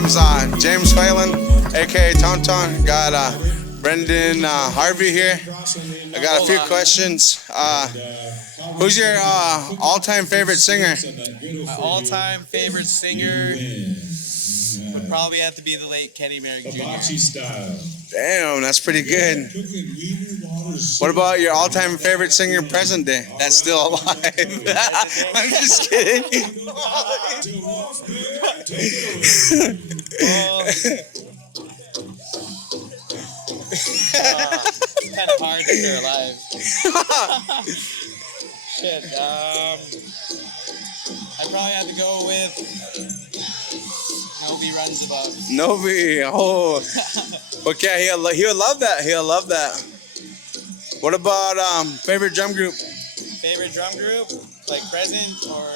name's James Phelan, aka Tone Tonez. Got Brendon Harvey here. I got a few questions. Who's your all-time favorite singer? My all-time favorite singer would probably have to be the late Kenny Merrick Jr. Damn, that's pretty good. What about your all-time favorite singer present day that's still alive? I'm just kidding. It's kind of hard to stay alive. Shit. I'd probably have to go with Novi Runs Above. Novi, oh. Okay, he'll love that. He'll love that. What about favorite drum group? Favorite drum group? Like present or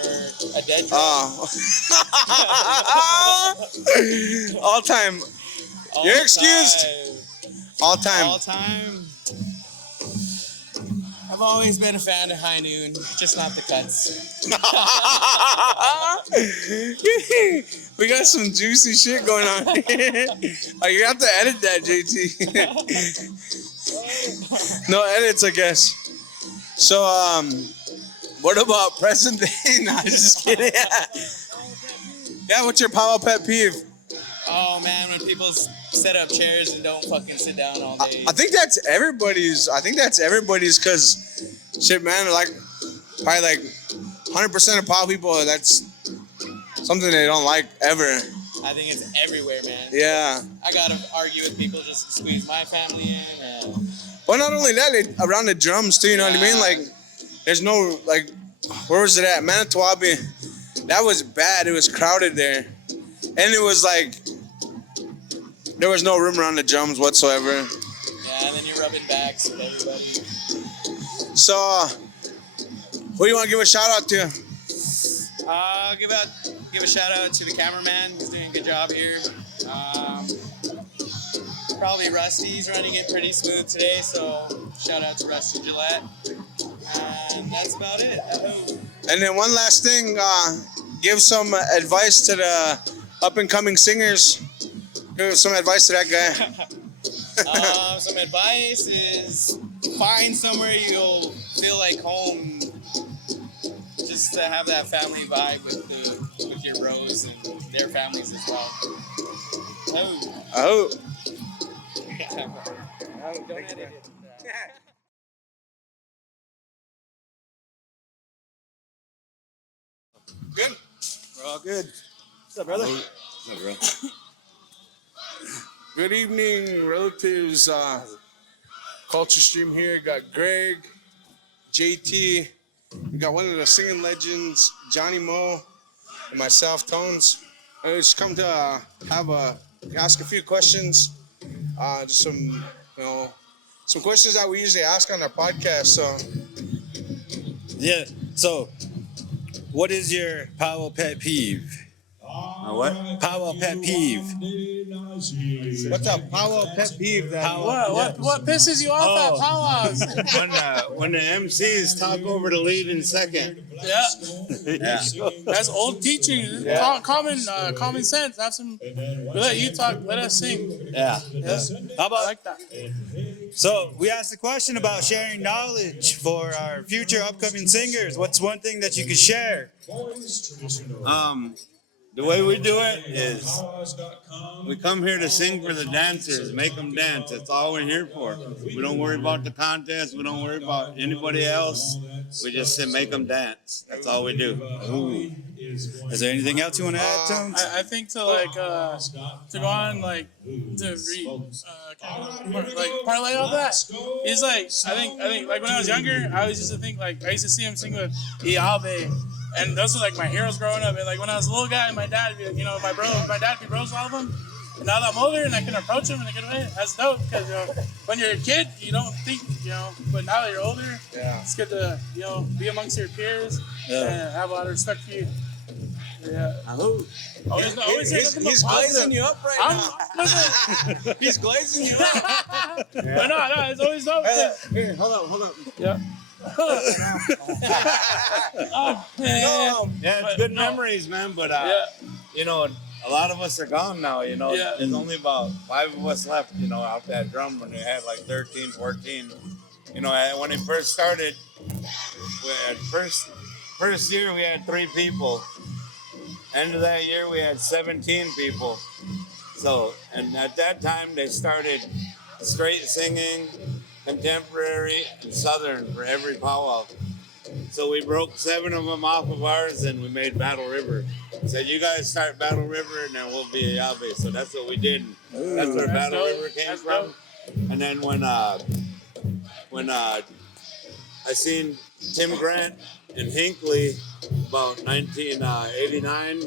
a dead drum? All time. You're excused. All time. All time. I've always been a fan of High Noon, just not the cuts. We got some juicy shit going on here. You have to edit that, JT. No edits, I guess. So, what about present day? No, I'm just kidding. Yeah, what's your powwow pet peeve? Oh man, when people set up chairs and don't fucking sit down all day. I think that's everybody's. Cause shit, man, like probably like 100% of powwow people. That's something they don't like ever. I think it's everywhere, man. Yeah. I gotta argue with people just to squeeze my family in. Well, not only that, around the drums too. You know what I mean? Like, there's no like, where was it at? Manitowoc. That was bad. It was crowded there, and it was like. There was no room around the drums whatsoever. Yeah, and then you're rubbing backs with everybody. So, who do you want to give a shout out to? Give a shout out to the cameraman. He's doing a good job here. Probably Rusty. He's running it pretty smooth today, so shout out to Rusty Gillette. And that's about it. And then one last thing, give some advice to the up and coming singers. Give some advice to that guy. Some advice is find somewhere you'll feel like home, just to have that family vibe with your bros and their families as well. Oh. Don't edit it. Good. We're all good. What's up, brother? What's up, bro? Good evening, relatives. Culture Stream here. Got Greg, JT. We got one of the singing legends, Johnny Moe, and myself, Tones. I just come to ask a few questions. Just some questions that we usually ask on our podcast. So, Yeah. So, what is your powwow pet peeve? What? Powwow pet peeve. what's a powwow pet peeve? What pisses you off at powwows? When the MCs talk over the lead in second. Yeah. Yeah. That's old teaching. Common sense. Have some. We let you talk. Let us sing. Yeah. How I about like that. So we asked the question about sharing knowledge for our future upcoming singers. What's one thing that you could share? The way we do it is we come here to sing for the dancers, make them dance. That's all we're here for. We don't worry about the contest. We don't worry about anybody else. We just say make them dance. That's all we do. Ooh. Is there anything else you want to add, Tones? I think to go on to parlay all that. He's like I think like when I was younger, I always used to think like I used to see him sing with Iabe. And those were like my heroes growing up. And like when I was a little guy, my dad would be like, my dad would be bros with all of them. And now that I'm older and I can approach them in a good way, that's dope. Because when you're a kid, you don't think, but now that you're older, it's good to, be amongst your peers and have a lot of respect for you. Yeah. He's glazing you up right now. He's glazing you up. But no, it's always dope. Here, hold up. Yeah. Yeah, it's good memories, man. But a lot of us are gone now, you know. Yeah. There's only about 5 of us left, you know, out that drum when we had like 13, 14. You know, when it first started, first year we had 3 people. End of that year we had 17 people. So, and at that time they started straight singing, contemporary, and southern for every powwow. So we broke 7 of them off of ours and we made Battle River. Said, you guys start Battle River and then we'll be a Yabe. So that's what we did. That's where Battle dope. River came That's from. dope. And then when I seen Tim Grant in Hinckley about 1989,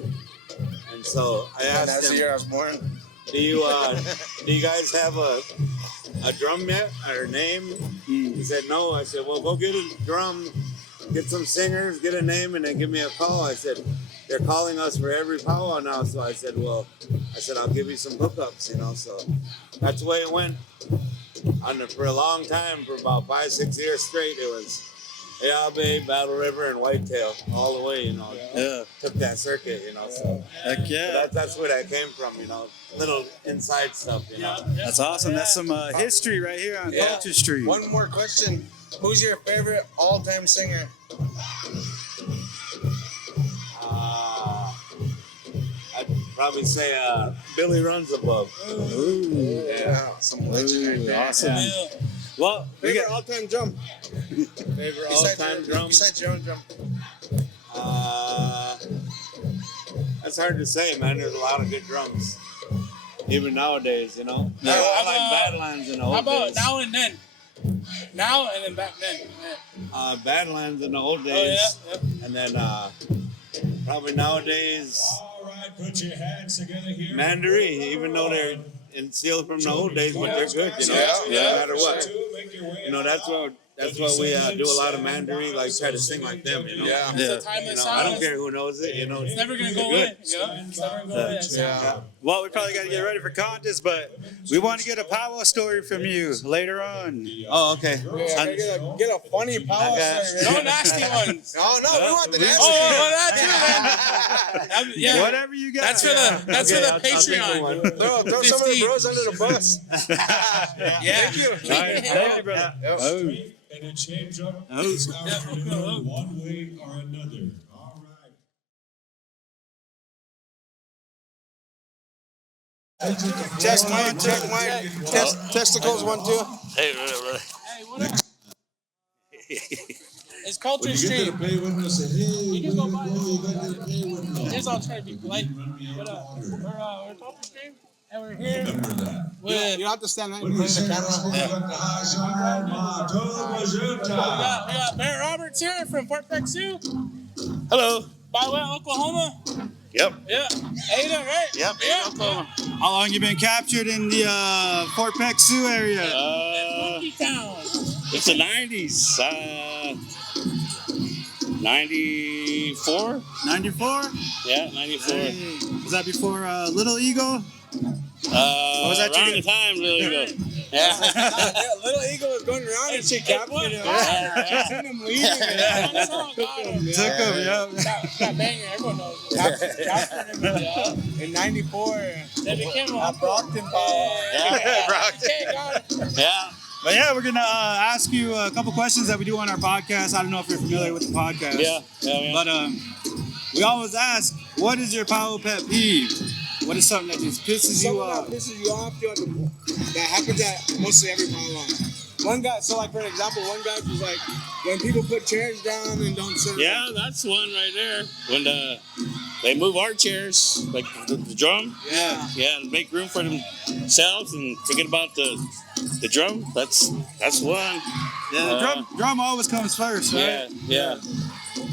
and so I asked That's the him, year I was born. do you guys have a drum yet or name? He said no. I said, well, go get a drum, get some singers, get a name, and then give me a call. I said, they're calling us for every powwow now. So I said, I'll give you some hookups, you know. So that's the way it went. For a long time, for about 5-6 years straight, it was Yabe, Battle River, and Whitetail all the way, you know. Yeah. Took that circuit, you know. So Heck yeah. that's where that came from, you know. Little inside stuff, you know. That's awesome. That's some history right here on Culture Street. One more question. Who's your favorite all-time singer? I'd probably say Billy Runs Above. Ooh. Yeah, some legend right there. Awesome. Yeah. Well, we Favorite got all-time drum? Favorite all-time drum? Besides your own drum. That's hard to say, man. There's a lot of good drums. Even nowadays, you know. Yeah. I like Badlands in the How old about days. now and then? Now and then back then. Yeah. Badlands in the old Oh days. yeah. And then probably nowadays, All right, put your hands together here. Mandarin, even though they're sealed from the old days, but they're good, you know. Yeah. No matter what. Make your way You know, that's what we do a lot of Mandarin, like try to sing like them, you know. Yeah. It's a You timeless know, I sound. don't care who knows it, you know. It's never gonna go good. away. Yeah. It's never gonna go away. Yeah. well, we probably got to get ready for contest, but we want to get a powwow story from you later on. Oh, okay. Yeah, get a funny power Okay. story. No nasty ones. Oh no, we want the dance. Oh, that too, man. Yeah. Whatever you got. That's for the I'll think of Patreon. one. Throw some of the 15. bros under the bus. Yeah. Thank you. All right, thank you, brother. Yep. Oh. And a change up. Oh. It's our turn, one way or another. All right. Check mic, check mic. Testicles 1 2. Hey, brother. Hey, what up? It's Culture Street. Play with us and hey, You can go by. you gotta play with us. Here's all trying to be polite. What up? We're Culture Street, and we're here with. You don't have to stand there and play the camera. We got Barrett Roberts here from Fort Peck Sioux, Hello. by way of Oklahoma. Yep. Yeah. Ada, right? Yep. Yeah. Oklahoma. How long you been captured in the Fort Peck Sioux area? Monkey Town. It's the 90s. 94? 94? Yeah, 94. Was that before Little Eagle? was that around you- the time, Lily go. Yeah. Little Eagle was going around and she captured him. Seen him leaving. Yeah. That's how I got him. Took him, yeah. Got banging. Everyone knows. Captured him. Yeah. In 94. They became a Brockton Yeah. Brockton. Okay, got it. Yeah. But yeah, we're gonna ask you a couple questions that we do on our podcast. I don't know if you're familiar with the podcast. Yeah. But we always ask, what is your powwow pet peeve? What is something that just pisses you Something that off? pisses you off, that happens at mostly every powwow. One guy, so like for example, one guy was like, when people put chairs down and don't sit. Yeah, that's one right there. When they move our chairs, like the drum. Yeah. Yeah, and make room for themselves and forget about the drum. That's one. Yeah, the drum always comes first, right? Yeah.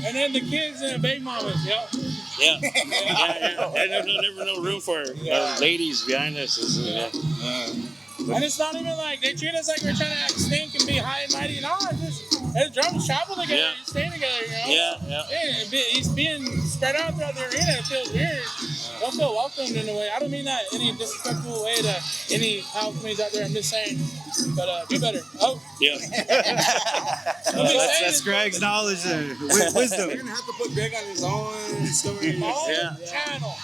And then the kids and the baby mamas. Yep. Yeah. And there's never no room for our ladies behind us. And it's not even like they treat us like we're trying to act stink and be high and mighty. No, it's drums travel together, Yeah. you stay together, you know? Yeah. He's being spread out throughout the arena. It feels weird. they'll feel welcomed in a way. I don't mean that in any disrespectful way to any powwow comedians out there. I'm just saying, but do better. Oh, Yeah. That's Greg's knowledge and wisdom. We're gonna have to put Greg on his own story. channel.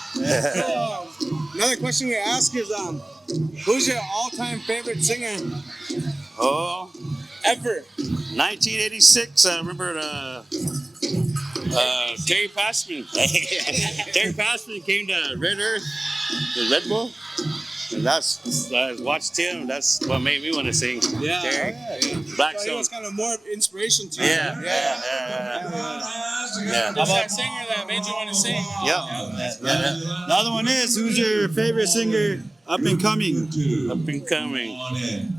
Another question we ask is, who's your all-time favorite singer Oh, ever? 1986. I remember Terry Paskemin. Terry Paskemin came to Red Earth, the Red Bull. And that's I watched him. That's what made me want to sing. Yeah. Terry. So he Blackstone. was kind of more of inspiration to you. Yeah. There's that singer that made you want to sing. Yeah. The other one is, who's your favorite singer up and coming? Up and coming. On in.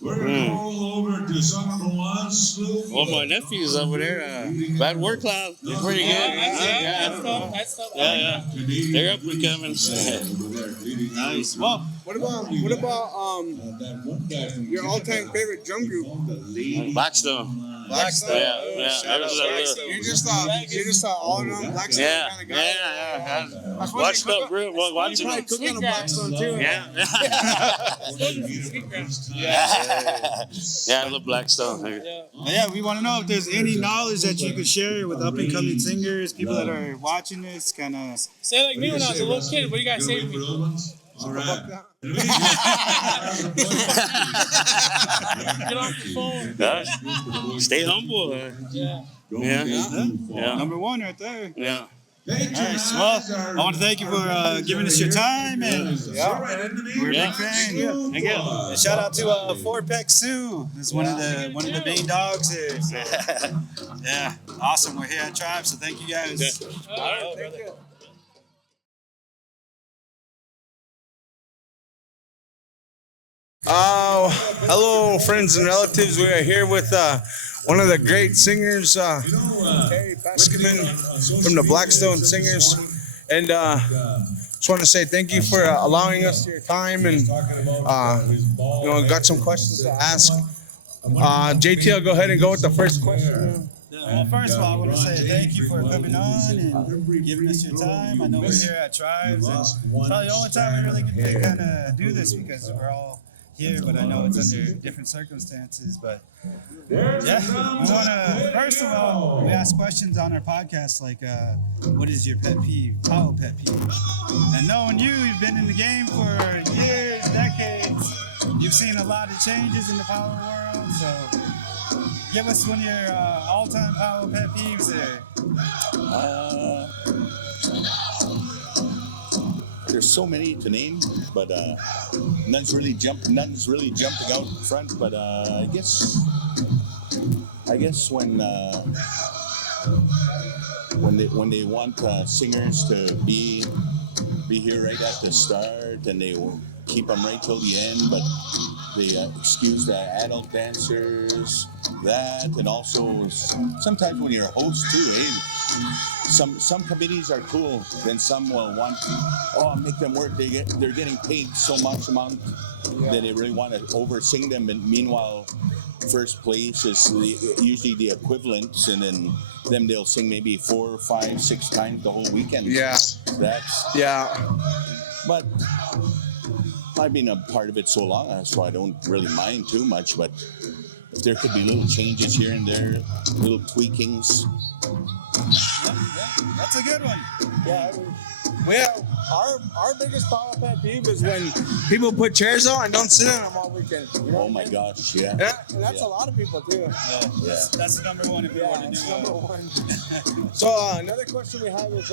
We're going to roll over to San Juan Sloop. Well, my nephew's over there. Bad Word Cloud. He's pretty good. That's stuff. Yeah. They're up and coming. Nice. Well, What about your all-time favorite drum group? Blackstone. Blackstone. Yeah. You're just all-around Blackstone kind of guy. Yeah. Watch the group. Watching Probably them. cook on a Blackstone too. Yeah. Yeah, I love Blackstone. yeah, we want to know if there's any knowledge that you could share with up and coming singers, people that are watching this, kind of. Say like me when I was a little kid. What do you guys say to me? All right. Get off the phone. Gosh. Stay humble. Yeah. Yeah. Number one right there. Yeah. Nice. Well, I want to thank you for giving us your time, and we're a big fan. Thank you. And shout out to Four Peck Sue. He's one of the main dogs here. So. Yeah, awesome. We're here at Tribe, so thank you guys. All right, thank you. Hello, friends and relatives. We are here with one of the great singers, Terry Paskemin from the Blackstone Singers. And just want to say thank you for allowing us your time, and got some questions to ask. JT, I'll go ahead and go with the first question. Well, first of all, I want to say thank you for coming on and giving us your time. I know we're here at Tribes, and it's probably the only time we really get to kind of do this because we're all here, but I know it's under different circumstances. But yeah, we want to, first of all, we ask questions on our podcast like, what is your pet peeve, powwow pet peeve? And knowing you've been in the game for years, decades, you've seen a lot of changes in the powwow world, so give us one of your all-time powwow pet peeves there. There's so many to name, but none's really jumping out front. But I guess when they want singers to be here right at the start, and they keep them right till the end, but they excuse the adult dancers, that, and also sometimes when you're a host too, some committees are cool, then some will want, make them work. They're getting paid so much amount that they really want to over-sing them, and meanwhile, first place is usually the equivalent, and then they'll sing maybe 4, 5, 6 times the whole weekend. Yeah. But I've been a part of it so long, so I don't really mind too much, but if there could be little changes here and there, little tweakings. That's a good one. Yeah. Well, our biggest powwow pet peeve is when people put chairs out and don't sit on them all weekend. You know Oh my gosh, yeah. Yeah, and that's a lot of people too. That's the number one if you want to do number one. So another question we have is,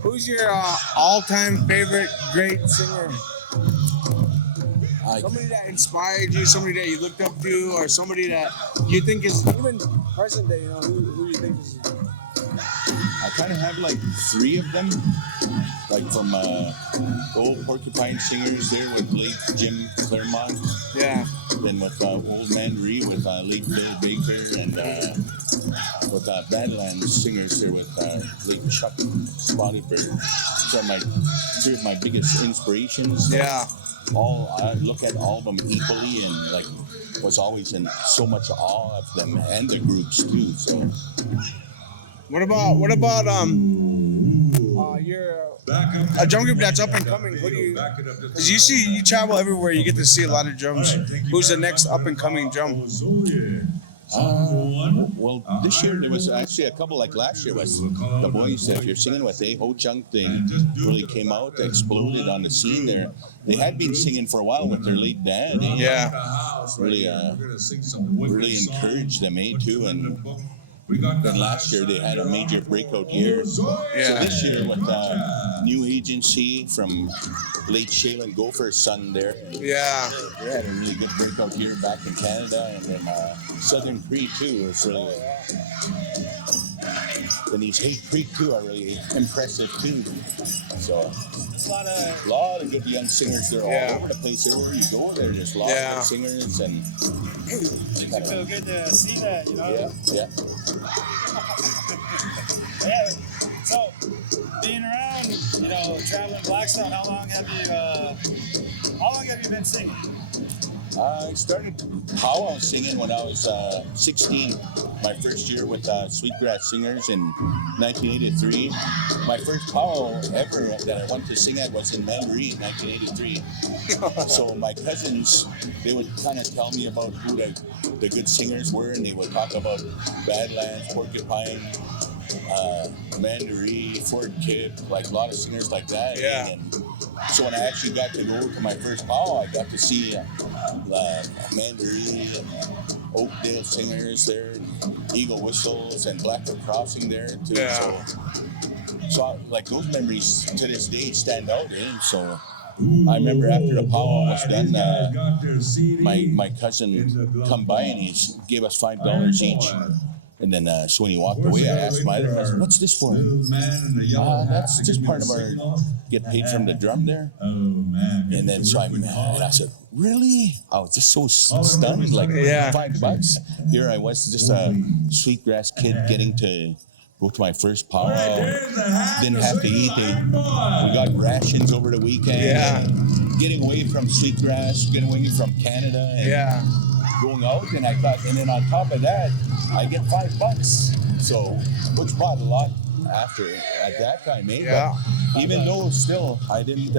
who's your all-time favorite great singer? Somebody that inspired you, somebody that you looked up to, or somebody that you think is even present day. Who you think is? I kind of have like 3 of them, like from the old Porcupine Singers there with late Jim Claremont. Yeah. Then with Old Man Ree with late Bill Baker, and with Badlands Singers there with late Chuck Spottyberg. So 3 of my biggest inspirations. Yeah. I look at all of them equally, and like was always in so much awe of them and the groups too. So What about you're a drum group that's up and coming. Who do you? Because you travel everywhere. You get to see a lot of drums. Who's the next up and coming drum? Well, this year there was actually a couple. Like last year was the boys that you're singing with. Ho Chunk, they really came out, exploded on the scene there. They had been singing for a while with their lead band. Yeah. Really encouraged them, too. And last year they had a major breakout year. Yeah. So this year with new agency from late Shaylin Gopher's son there. Yeah. They had a really good breakout year back in Canada, and then Southern Cree too was really. Then these Hate Creek too are really impressive too. So a lot of good young singers. They're all over the place. Everywhere you go, there's a lot of good singers, and Makes me feel good to see that, you know. Yeah. Yeah. So, being around, you know, traveling Blackstone, how long have you been singing? I started powwow singing when I was 16. My first year with Sweetgrass Singers in 1983. My first powwow ever that I went to sing at was in Mandarin in 1983. So my cousins, they would kind of tell me about who the good singers were, and they would talk about Badlands, Porcupine, Mandarin, Fort Kip, like a lot of singers like that. Yeah. And so when I actually got to go to my first powwow, I got to see Mandarin, Oakdale singers there, Eagle Whistles, and Blackfoot Crossing there too. Yeah. So like those memories to this day stand out. So I remember after the powwow was done, my cousin come by and he gave us $5 each. And then so when he walked away, I asked my other cousin, "What's this for?" That's just part of our get paid from the drum there. And then so I said, "Really?" I was just so stunned, like $5. Here I was, just a Sweetgrass kid getting to go to my first powwow. Didn't have to eat. We got rations over the weekend. Yeah. Getting away from Sweetgrass, getting away from Canada. And going out, and I thought, and then on top of that, I get $5. So, which brought a lot after at that time, Yeah. But even though still I didn't.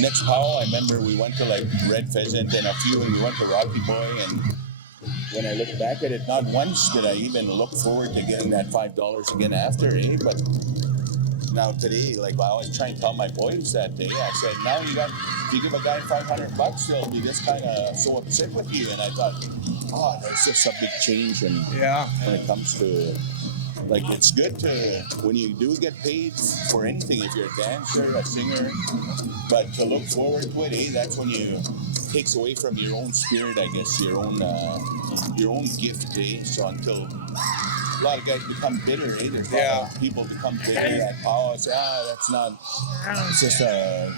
Next powwow, I remember we went to like Red Pheasant and a few, and we went to Rocky Boy, and when I look back at it, not once did I even look forward to getting that $5 again after, But now today, like I always try and tell my boys that day, I said, now if you give a guy $500, they'll be just kind of so upset with you. And I thought, there's just a big change. And when it comes to, like, it's good to, when you do get paid for anything, if you're a dancer, a singer, but to look forward to it, that's when you takes away from your own spirit, I guess, your own gift, So until a lot of guys become bitter, There's a lot of people become bitter at powwow. Say, that's not, it's just a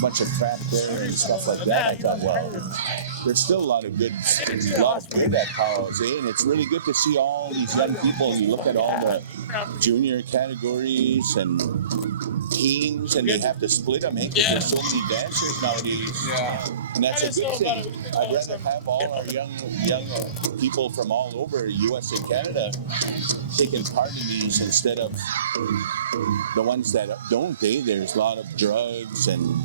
bunch of crap there and stuff like that. I thought, well, there's still a lot of good at powwows, And it's really good to see all these young people. You look at all the junior categories and teams, and they have to split them, because there's so many dancers nowadays. And that's a good thing. I'd rather have all our young people from all over U.S. and Canada taking part in these instead of the ones that don't. There's a lot of drugs and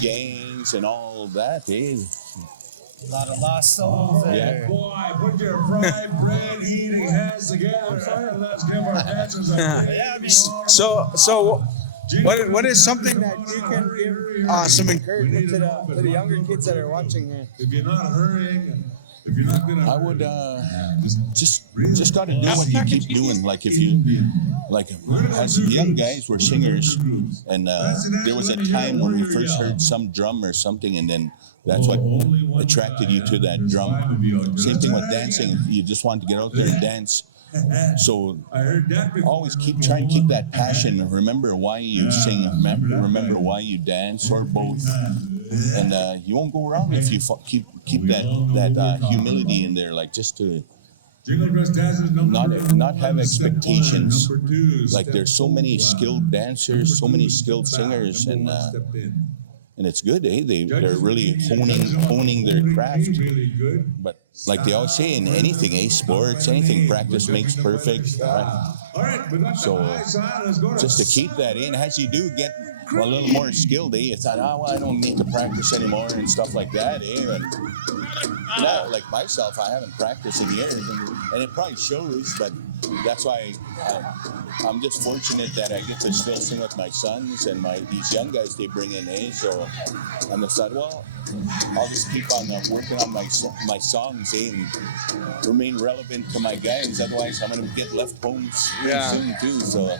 gangs and all that. A lot of lost souls there. Boy, put your fried bread eating hands together and let's give our dancers a So what is something that you can give some encouragement to the younger kids that are watching here? If you're not hurrying, if you're not gonna, I would just got to do what you keep doing. Like if you, like as young guys were singers, and there was a time when we first heard some drum or something, and then that's what attracted you to that drum. Same thing with dancing. You just want to get out there and dance. So always try and keep that passion. Remember why you sing. Remember why you dance, or both. And you won't go wrong if you keep that humility in there, like just to not have expectations. Like there's so many skilled dancers, so many skilled singers, and it's good. They're really honing their craft. But like they always say in anything, sports, anything, practice makes perfect. Right? So just to keep that in, as you do get a little more skilled, you thought, oh, well, I don't need to practice anymore and stuff like that. And like myself, I haven't practiced in years, and it probably shows, but that's why I'm just fortunate that I get to still sing with my sons and these young guys they bring in, So I decided, well, I'll just keep on working on my songs, and remain relevant to my guys. Otherwise, I'm going to get left home soon too. So,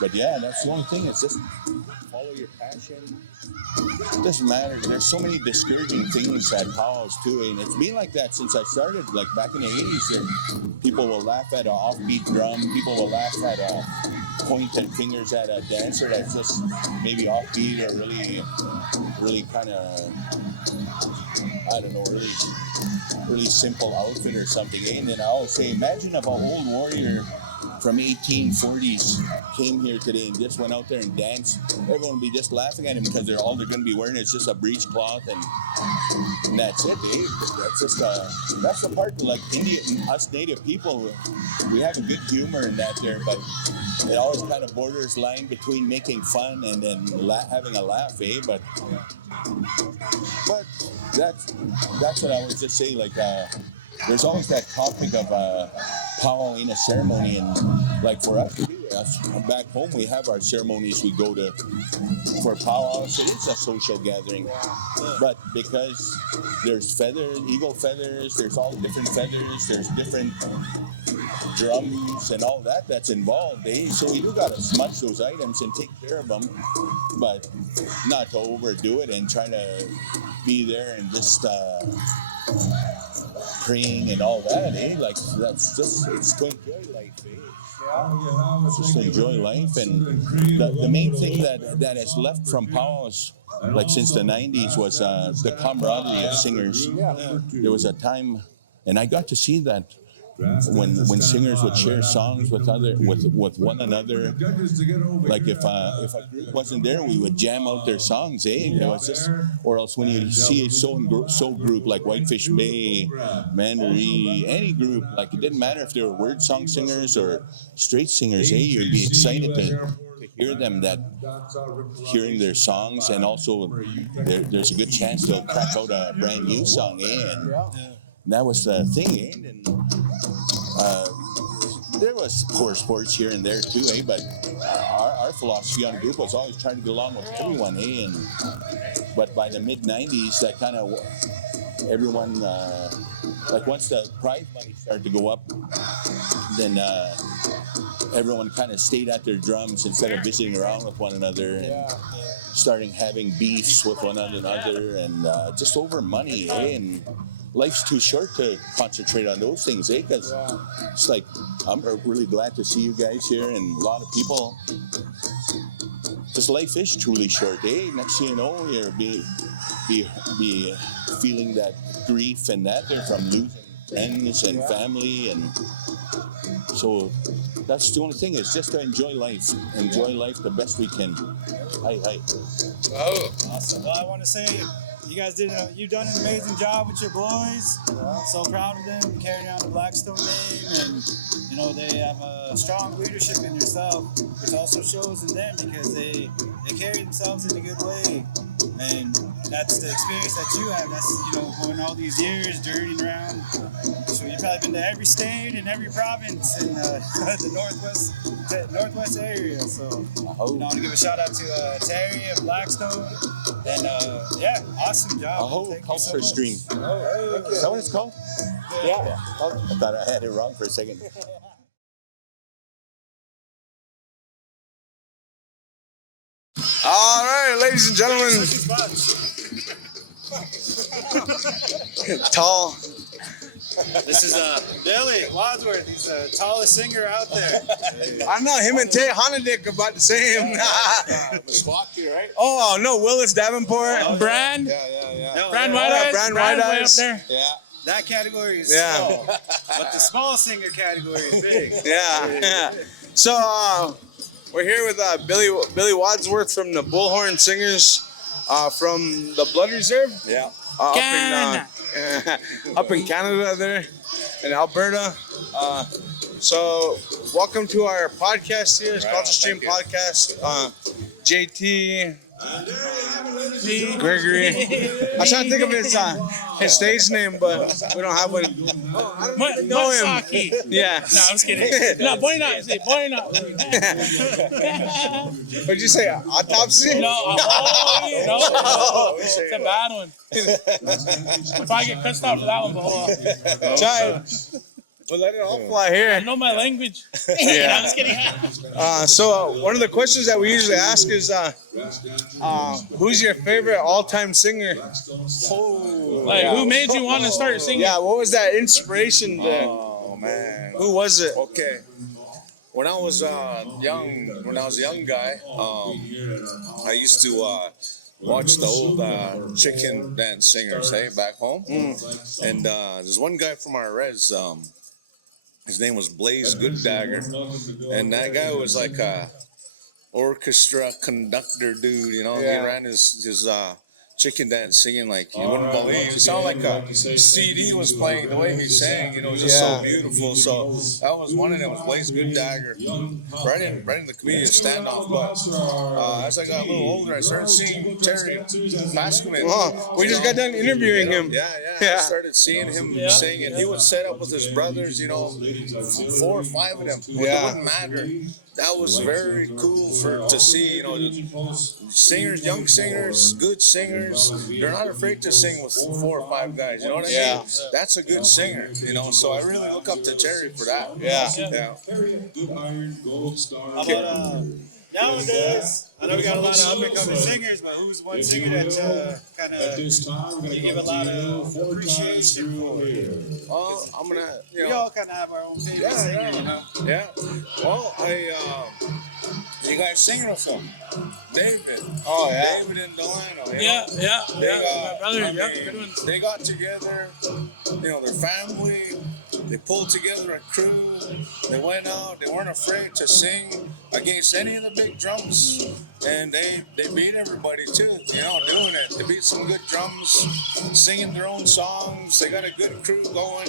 but yeah, that's the only thing. It's just follow your passion. It doesn't matter. There's so many discouraging things at powwows too, and it's been like that since I started. Like back in the 80s, people will laugh at an offbeat drum. People will laugh at pointed fingers at a dancer that's just maybe offbeat or really kind of, I don't know, really simple outfit or something. And then I always say, imagine if an old warrior from 1840s came here today and just went out there and danced. Everyone would be just laughing at him because all they're going to be wearing is just a breechcloth and that's it. That's just that's the part like us native people, we have a good humor in that there, but it always kind of borders line between making fun and then having a laugh, But that's what I would just say. Like there's always that topic of powwow in a ceremony, and like for us back home, we have our ceremonies we go to for powwows. It's a social gathering, but because there's feathers, eagle feathers, there's all different feathers, there's different drums and all that's involved, So you got to smudge those items and take care of them, but not to overdo it and try to be there and just praying and all that, Like that's just, it's to enjoy life, Just to enjoy life, and the main thing that has left from powwows, like since the 90s, was the camaraderie of singers. There was a time, and I got to see that when singers would share songs with one another. Like if a group wasn't there, we would jam out their songs, It was just, or else when you see a soul group like Whitefish Bay, Mandaree, any group, like it didn't matter if they were word song singers or straight singers, You'd be excited to hear them, hearing their songs, and also there's a good chance they'll crack out a brand new song, And that was the thing, And there was poor sports here and there too, But our philosophy on the group was always trying to get along with everyone, But by the mid '90s, that kind of everyone, like once the prize money started to go up, then everyone kind of stayed at their drums instead of visiting around with one another and starting having beefs with one another, and just over money, And life's too short to concentrate on those things, Because it's like, I'm really glad to see you guys here, and a lot of people, because life is truly short, Next thing you know, you'll be feeling that grief and that there from losing friends and family, and so that's the only thing, is just to enjoy life the best we can. Hi. Oh, awesome. Well, I want to say, you guys you've done an amazing job with your boys. So proud of them, carrying on the Blackstone name, and they have a strong leadership in yourself, which also shows in them because they carry themselves in a good way, and that's the experience that you have. That's going all these years journeying around. So you've probably been to every state and every province in the northwest area. So I want to give a shout out to Terry and Blackstone, and awesome job. Culture Stream. Is that what it's called? Yeah. I thought I had it wrong for a second. All right, ladies and gentlemen. Tall. This is Billy Wadsworth. He's the tallest singer out there. I know him and Tay Honedick about the same. Milwaukee, right? Oh no, Willis Davenport. Brand. Yeah. Brand White Eyes. Brand White way up Eyes. there. Yeah. That category is Yeah. small, but the small singer category is big. Yeah. So we're here with Billy Wadsworth from the Bullhorn Singers from the Blood Reserve. Yeah. Up in Canada there, in Alberta. So, welcome to our podcast here, Culture Stream Podcast. JT, Gregory. I was trying to think of his stage name, but we don't have one. Know him. Masaki. Yeah. No, I'm just kidding. No, Buena. Say Buena. What'd you say? Autopsy? No, it's a bad one. If I get cussed out for that one, but hold on. Try it. We'll let it all fly I here. know my language. Yeah. No, I'm just kidding. So one of the questions that we usually ask is, who's your favorite all-time singer? Like, who made you want to start singing? Yeah, what was that inspiration there? Oh man. Who was it? Okay. When I was a young guy, I used to watch the old chicken dance singers, back home. And there's one guy from our res. His name was Blaze Gooddagger, and that guy was like a orchestra conductor dude. You know, Yeah. he ran his chicken dance singing like you wouldn't believe. It sounded like a CD was playing. The way he sang, it was just so beautiful. So that was one of them. Was Blaze Gooddagger, right in the comedian standoff. But as I got a little older, I started seeing Terry Paskemin. Oh, we just got done interviewing him. Yeah. I started seeing him sing, and he would set up with his brothers. 4 or 5 of them. It wouldn't matter. That was very cool to see, singers, young singers, good singers. They're not afraid to sing with 4 or 5 guys. You know what I mean? Yeah. That's a good singer. So I really look up to Terry for that. Yeah. How about nowadays? I know we got a lot of up and coming singers, but who's one singer that kind of you give a lot of appreciation for? Well, I'm gonna, We all kind of have our own favorite singer, Yeah. Well, you guys singing with them? David. Oh, yeah. David and Delano. Yeah. My brother, I mean, good ones. They got together, their family. They pulled together a crew. They went out. They weren't afraid to sing against any of the big drums. And they beat everybody too, doing it. They beat some good drums, singing their own songs. They got a good crew going.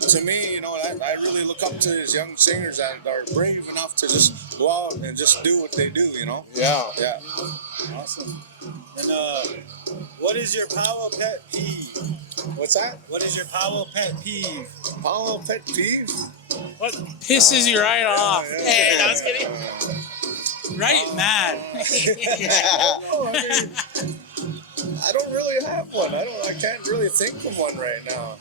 To me, I really look up to these young singers that are brave enough to just go out and just do what they do, Yeah. Yeah. Awesome. And what is your powwow pet peeve? What's that? What is your powwow pet peeve? Powwow pet peeve? What pisses you right off? Hey, no, I was kidding. Right mad. I don't really have one. I can't really think of one right now.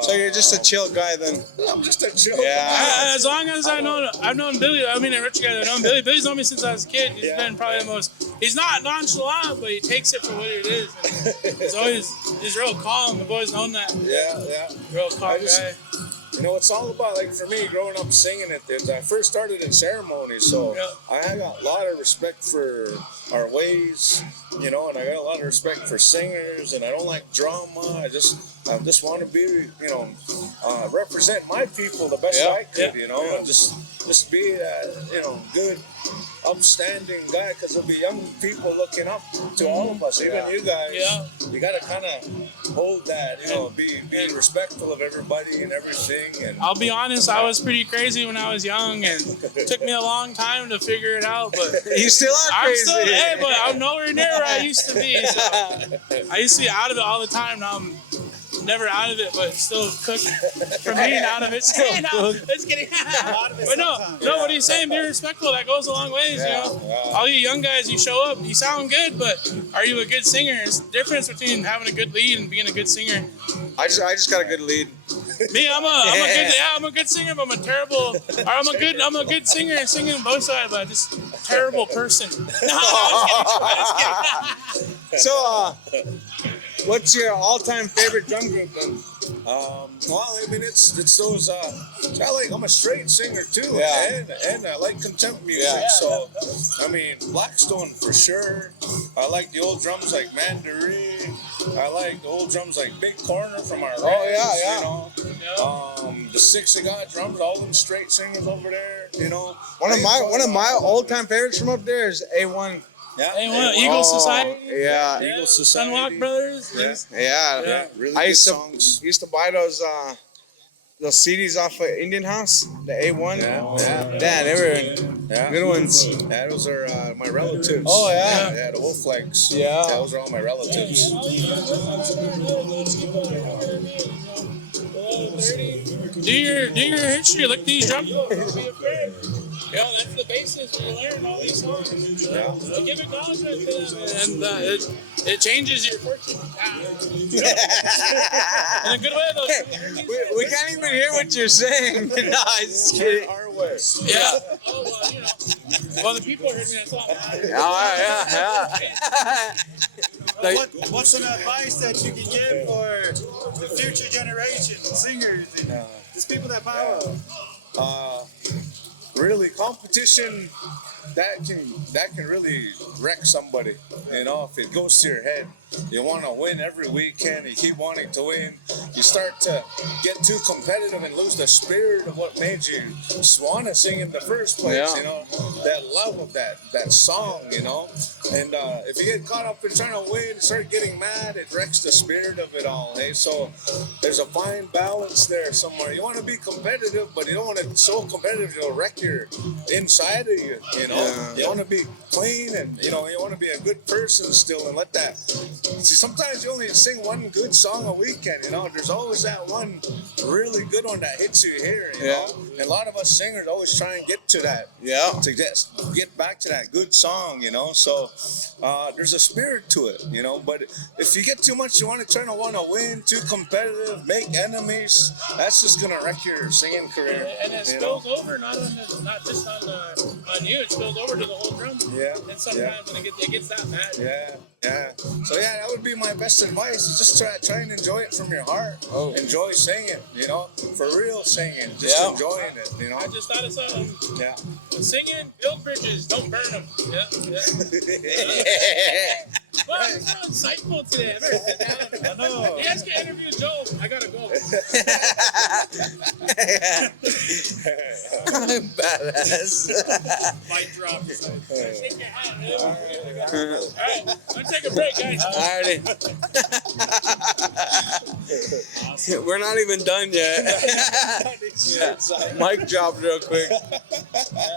So you're just a chill guy then? I'm just a chill Yeah. As long as I've known Billy, a rich guy that known Billy. Billy's known me since I was a kid. He's been probably the most, he's not nonchalant, but he takes it for what it is. He's real calm. I've always known that. Yeah. Real calm guy. It's all about, like, for me, growing up singing it, I first started in ceremonies, so I got a lot of respect for our ways, and I got a lot of respect for singers, and I don't like drama. I just want to be, represent my people the best I could, and just be a, good, upstanding guy, because there'll be young people looking up to all of us, even you guys. Yeah. You got to kind of hold that, be respectful of everybody and everything. And I'll be honest, I was pretty crazy when I was young, and it took me a long time to figure it out. But You still are crazy. but I'm nowhere near where I used to be. So I used to be out of it all the time. Now I'm never out of it, but still cooked for being out of it. Still cooked. Just kidding. But no, what he's saying, be respectful. That goes a long ways, All you young guys, you show up, you sound good, but are you a good singer? There's a difference between having a good lead and being a good singer. I just got a good lead. Me, I'm a good singer, but I'm a good singer and singing both sides, but just a terrible person. No, I'm just kidding. So, what's your all-time favorite drum group then? well, it's those. I'm a straight singer too, and I like contempt music. Yeah. So, Blackstone for sure. I like the old drums like Mandarin. I like the old drums like Big Corner from our the 6 God drums, all them straight singers over there. One of my old-time favorites from up there is A1. Yeah. A1, Eagle Society. Yeah. Eagle Society. Sunwalk Brothers. Yeah. Really I good songs. used to buy those those CDs off of Indian House, the A1. Yeah, they were good ones. Yeah, those are my relatives. Oh, yeah. Yeah, the wolf legs. Yeah. Those are all my relatives. Do your history, look these drums. You know, that's the basis where you learn all these songs. So give it confidence to them, and it changes your fortune. In a good way, though. We can't even hear what you're saying. No, I just kidding. Our way. Yeah. Oh, well, you know. Well, the people heard me that song. What's some advice that you can give for the future generation singers and just people that power? Really, competition that can really wreck somebody. You know, if it goes to your head, you want to win every weekend. You keep wanting to win. You start to get too competitive and lose the spirit of what made you want to sing in the first place. Yeah. You know, that love of that song. You know, and if you get caught up in trying to win, start getting mad, it wrecks the spirit of it all. Hey, so there's a fine balance there somewhere. You want to be competitive, but you don't want to so competitive you'll wreck your inside of you. You know, you want to be clean, and you know, you want to be a good person still, and let that. See, sometimes you only sing one good song a weekend, you know. There's always that one really good one that hits you here, you know. And a lot of us singers always try and get to that. Yeah. To get back to that good song, you know. So there's a spirit to it, you know. But if you get too much, you want to win, too competitive, make enemies. That's just gonna wreck your singing career. And it spills over, not just on you. It spills over to the whole drum. Yeah. And sometimes when it gets that bad. Yeah. So that would be my best advice. Is just try and enjoy it from your heart. Oh. Enjoy singing, you know, for real singing. Just enjoying it, you know. I just thought of something. Yeah. Singing, build bridges, don't burn them. Yeah. Well, it's so insightful today. I know. You guys can interview Joe. I gotta go. I'm badass. Mic drop. Shake your hand, man. All right, let's take a break, guys. Alrighty. We're not even done yet. Mic dropped real quick.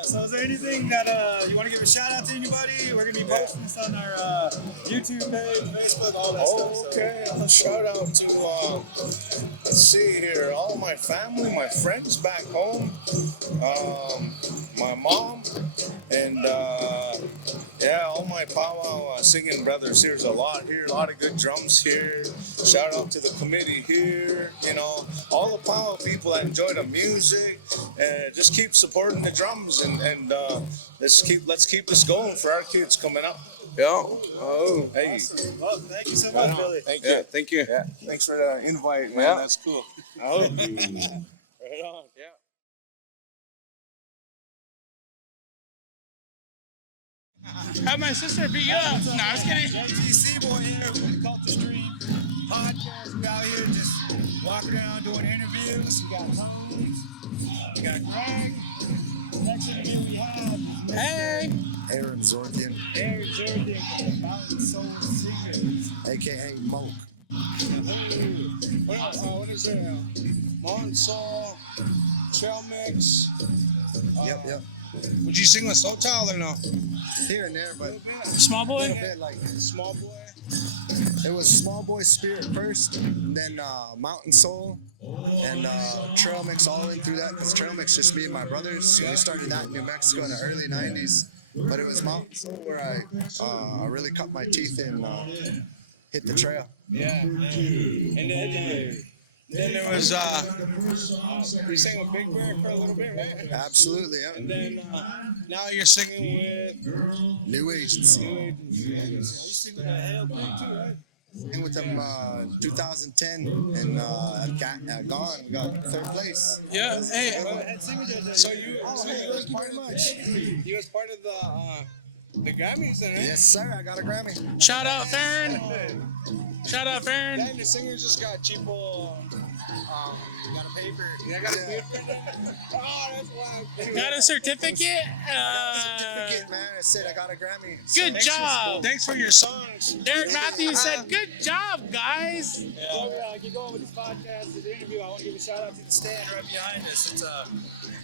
So is there anything that you want to give a shout out to anybody? We're going to be posting this on our YouTube page, Facebook, all that stuff. Okay, I'll shout out to, let's see here, all my family, my friends back home, my mom, and all my powwow singing brothers. There's a lot here, a lot of good drums here. Shout out to the committee here, you know, all the powwow people that enjoy the music, and just keep supporting the drums, and let's keep this going for our kids coming up. Yeah. Oh. Hey. Awesome. Well, thank you so much, Billy. Thank you. Yeah, thank you. Yeah. Thanks for the invite, man. Yeah. That's cool. Oh. Right on. Yeah. Have my sister beat you up. No, I was kidding. UTTC boy here with the Culture Stream podcast. We out here just walking around doing interviews. We got Tone, we got Greg. Next interview we have Aaron Zorthian, Zorthian, Mountain Soul Singers. aka Moke. What is it? Mountain Soul, Trail Mix. Yep. Would you sing with Soul Child or no? Here and there, but Small a boy? little bit like Small Boy. it was Small Boy Spirit first, and then Mountain Soul, and Trail Mix all the way through that, because Trail Mix just me and my brothers. We started that in New Mexico in the early 90s, but it was Mountain Soul where I really cut my teeth and hit the trail. Yeah. And then there was you sang with Big Bear for a little bit, right? Absolutely, yeah. And then now you're singing with New Agency. You sing with that Hail Blue too, right? Sang with them 2010, and I've gone. We got third place. Yeah. Hey. so you was part of you was part of the Grammys then, right? Yes, sir. I got a Grammy. Shout out, Farron. Shout out, Farron. Then the singers just got cheapo You got a paper. Yeah, I got a paper. Oh, that's why. Got a certificate? Certificate, man. I said I got a Grammy. Good job. Thanks for your songs. Derek Matthews said, good job, guys. Before we get going with this podcast, this interview, I want to give a shout out to the stand right behind us. It's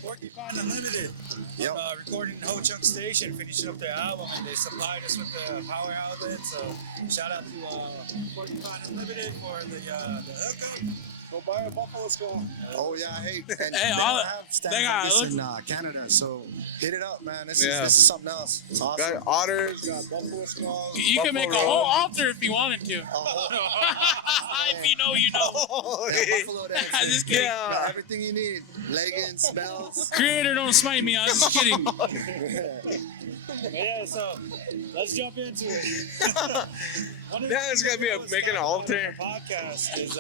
Porcupine Unlimited. Yep. Recording in Ho Chunk Station, finishing up their album, and they supplied us with the power outlet. So shout out to Porcupine Unlimited for the hookup. Go buy a Buffalo Skull. Oh yeah, hey, and Hey, they all- don't have stands they got- like this in Canada, so hit it up, man. This Yeah. is something else. It's awesome. Got otters, got Buffalo Skulls. You can make a Buffalo whole Road. altar if you wanted to. If you know, you know. Oh, yeah, Buffalo dance. I'm just kidding. Got everything you need. Leggings, belts. Creator, don't smite me. I was just kidding. But yeah, so let's jump into it. One of the Yeah, it's gotta be things making an altar. the podcast is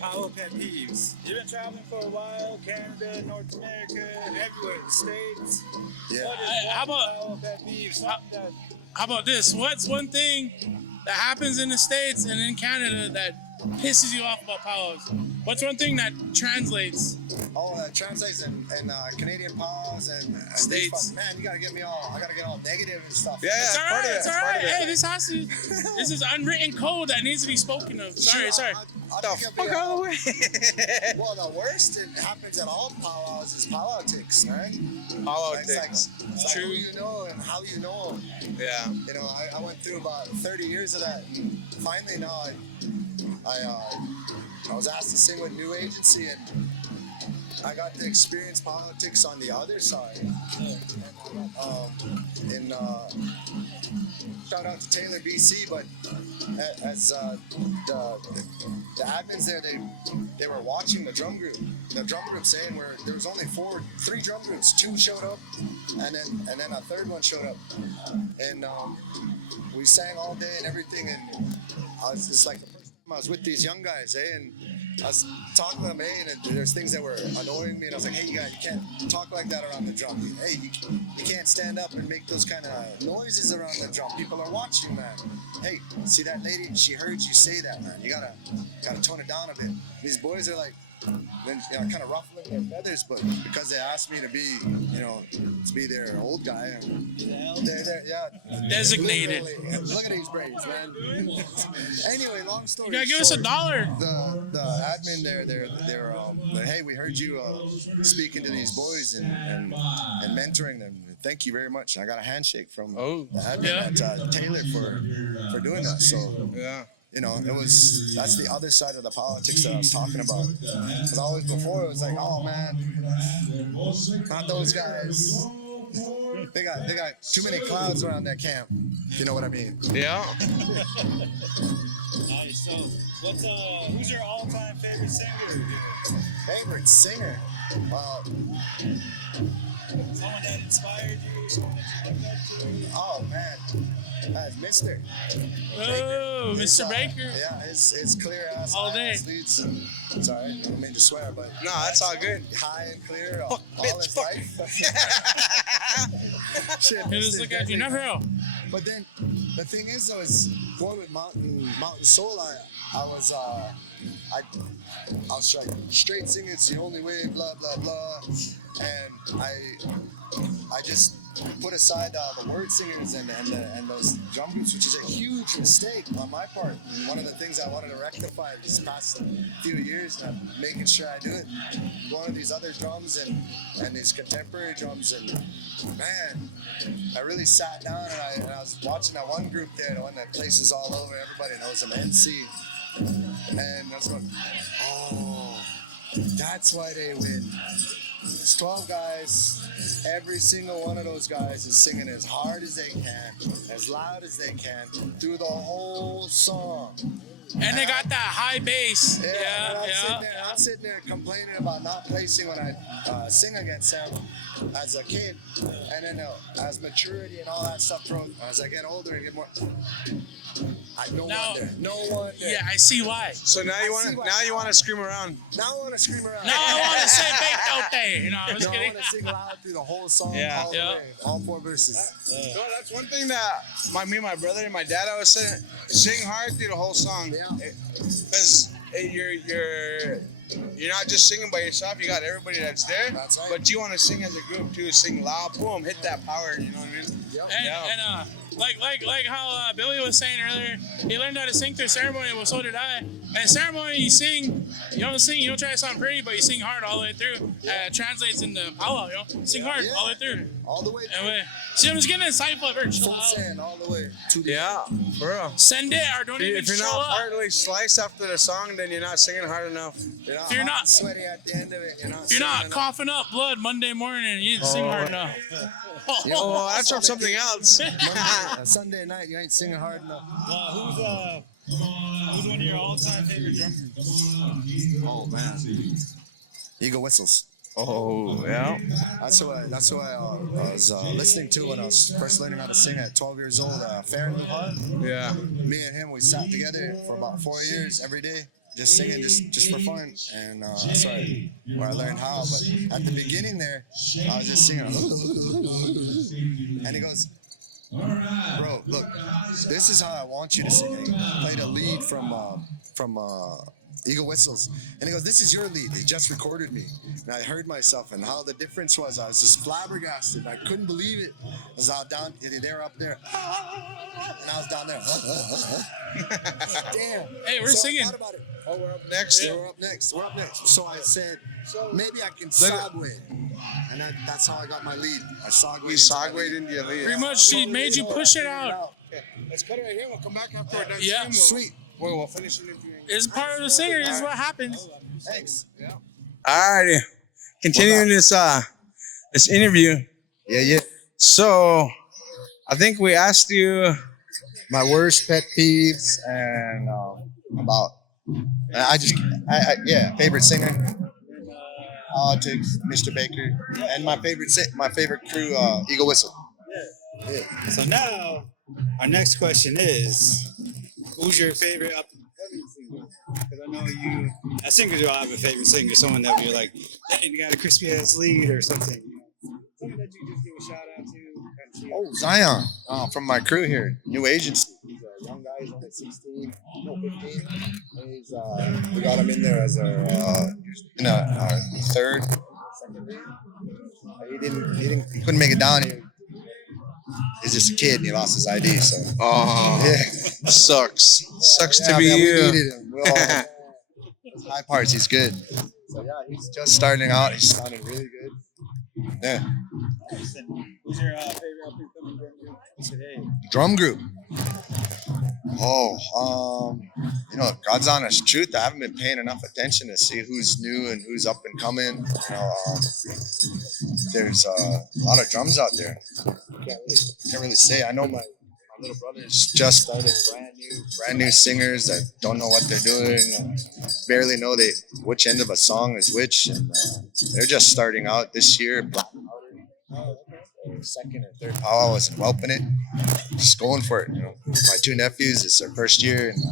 powwow pet peeves. You've been traveling for a while, Canada, North America, everywhere, the States. Yeah. What is How one about- powwow pet peeve? Something that How about this? What's one thing that happens in the States and in Canada that pisses you off about powwows? What's one thing that translates? Oh, that translates in Canadian powwows and States. Man, you gotta get me all. I gotta get all negative and stuff. Yeah, It's all part right. of it. It's all Part right. of it. Hey, this has to. This is unwritten code that needs to be spoken of. Sorry. I'll The think fuck of it out of all. the way. Well, the worst it happens at all powwows is politics, right? Politics. It's like who you know and how you know 'em. Yeah. You know, I went through about 30 years of that, and finally now I was asked to sing with New Agency, and I got to experience politics on the other side. And shout out to Taylor, BC, but as the admins there, they were watching the drum group. The drum group saying where there was only three drum groups. Two showed up, and then a third one showed up, and we sang all day and everything. And it's like the first time I was with these young guys, and I was talking to them, and there's things that were annoying me, and I was like, hey, you guys, you can't talk like that around the drum. Hey, you can't stand up and make those kind of noises around the drum. People are watching, man. Hey, see that lady? She heard you say that, man. You gotta tone it down a bit. These boys are like, then kind of ruffling their feathers, but because they asked me to be their old guy, and they're Designated. literally- Look at these braids, man. Anyway, long story You gotta give us short, $1. the admin there, they're like, hey, we heard you speaking to these boys and mentoring them. Thank you very much. I got a handshake from the admin at Taylor for doing that. So Yeah. you know, that's the other side of the politics that I was talking about. Because always before it was like, oh man, not those guys. They got too many clouds around that camp. If you know what I mean. Yeah. Nice. So, who's your all-time favorite singer? Favorite singer? Well, Someone that inspired you, someone that you looked up to? oh man, that's Mr. Oh, Mr. Baker. Yeah, his clear ass All day. leads. It's all right. I don't mean to swear, but No, that's all good. high and clear Fuck, all bitch, his fuck. life. Shit, They just Mr. look at you, definitely- never know. But then the thing is though, is going with Mountain Soul, I was like straight singing, it's the only way, blah blah blah, and I just put aside the word singers and those drum groups, which is a huge mistake on my part. And one of the things I wanted to rectify these past few years, and I'm making sure I do it. Going to these other drums and these contemporary drums, and man, I really sat down and I was watching that one group there, the one that places all over. Everybody knows them, NC, and I was going, oh, that's why they win. It's 12 guys. Every single one of those guys is singing as hard as they can, as loud as they can, through the whole song. And they got that high bass. And Yeah. I'm sitting there complaining about not placing when I sing against them as a kid, and then as maturity and all that stuff thrown, as I get older and get more. No wonder. Yeah, I see why. So now you want to scream around. Now I want to scream around. Now I want to say Beethoven. You know, I'm just I kidding. want to sing loud through the whole song, Yeah. all the way, all 4 verses. No, that's one thing that me and my brother and my dad always said: sing hard through the whole song, because you're not just singing by yourself. You got everybody that's there. That's right. But you want to sing as a group too. Sing loud, boom, hit that power. You know what I mean? Yep. And like how Billy was saying earlier, he learned how to sing through ceremony. Well, so did I. And ceremony, you sing. You don't sing. You don't try to sound pretty, but you sing hard all the way through. Translates into powwow. You know, sing hard all the way through. All the way. Anyway, see, I'm just getting insightful at first. Full send all the way. To the Yeah, for real. Send it or don't even If you're show not up. partly sliced after the song, then you're not singing hard enough. If you're not sweaty at the end of it, You're not coughing up blood Monday morning. You didn't sing hard enough. Oh, that's from something else. Sunday night, you ain't singing hard enough. Who's one of your all-time favorite drummers? Oh man, Eagle Whistles. Oh, yeah. That's who I was listening to when I was first learning how to sing at 12 years old. Fair and Hard. Yeah. Me and him, we sat together for about 4 years every day, just singing, just for fun. And that's where I learned how. But at the beginning there, I was just singing, and he goes, "Bro, look, this is how I want you to sing." And he played a lead from Eagle Whistles, and he goes, "This is your lead. They just recorded me." And I heard myself, and how the difference was. I was just flabbergasted. I couldn't believe it. I was out down, they were up there, and I was down there. Damn. Hey, we're singing. I thought about it. Oh, we're up next. Yeah, we're up next. We're up next. So I said, maybe I can segue, and that's how I got my lead. I segued. We segued into your lead. Pretty much, she made you push it out. Okay, let's cut it right here. We'll come back after we're done. Yeah. Sweet. We'll finish interviewing. It's part of the singer. This is what happens. Thanks. Yeah. Alrighty. Continuing this interview. Yeah. So, I think we asked you. My worst pet peeves and about favorite singer, politics, Mr. Baker, and my favorite crew, Eagle Whistle. Yeah. So now, our next question is, who's your favorite up-and-coming singer? Because I know singers will have a favorite singer, someone that you're like, hey, you got a crispy-ass lead or something. Someone that you just give a shout-out to. Oh, Zion, from my crew here, new agency. He's a young guy, he's only 15. And he's, we got him in there as our third, second lead. He couldn't make it down here. He's just a kid and he lost his ID, so. Oh, yeah. Sucks to be man, you. We needed him. His high parts, he's good. So yeah, he's just starting out. He's sounding really good. Yeah. Who's your favorite up-and-coming drum group today? Drum group. God's honest truth, I haven't been paying enough attention to see who's new and who's up and coming. There's a lot of drums out there. Can't really say. I know my little brothers just started brand new singers that don't know what they're doing and barely know which end of a song is which, and they're just starting out this year. Second or third powwow, I wasn't whelping it, just going for it. My two nephews, it's their first year, and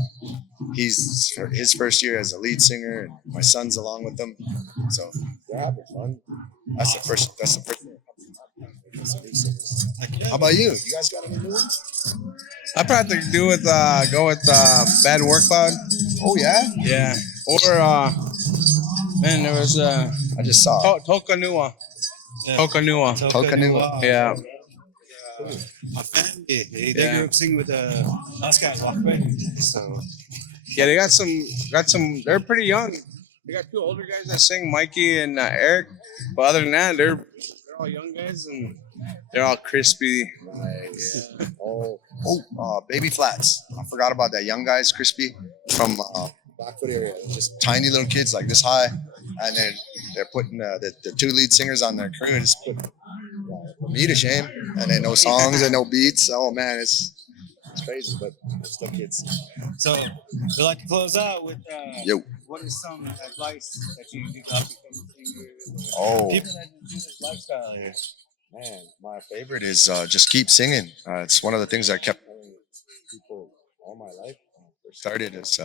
he's his first year as a lead singer, and my son's along with them, so they're having fun. That's the first thing that comes to mind. How about you? You guys got any new ones? I probably go with Bad Work Cloud. Oh yeah, Yeah. Or there was I just saw Tokanua. Yeah. Tokanua. Yeah. My family, they grew up singing with us guys walk away. So Yeah, they got some. They're pretty young. They got two older guys that sing, Mikey and Eric. But other than that, they're all young guys and they're all crispy. Nice. Baby Flats. I forgot about that. Young guys, crispy from Blackfoot area. Just tiny little kids like this high, and then they're putting the two lead singers on their crew and just put me to shame. And then no songs and no beats. Oh man, it's crazy, but it's still kids. So we'd like to close out with Yo. what is some advice that you give up becoming singers? Oh. People that do this lifestyle here. Man, my favorite is just keep singing. It's one of the things I kept telling people all my life when I first started. Is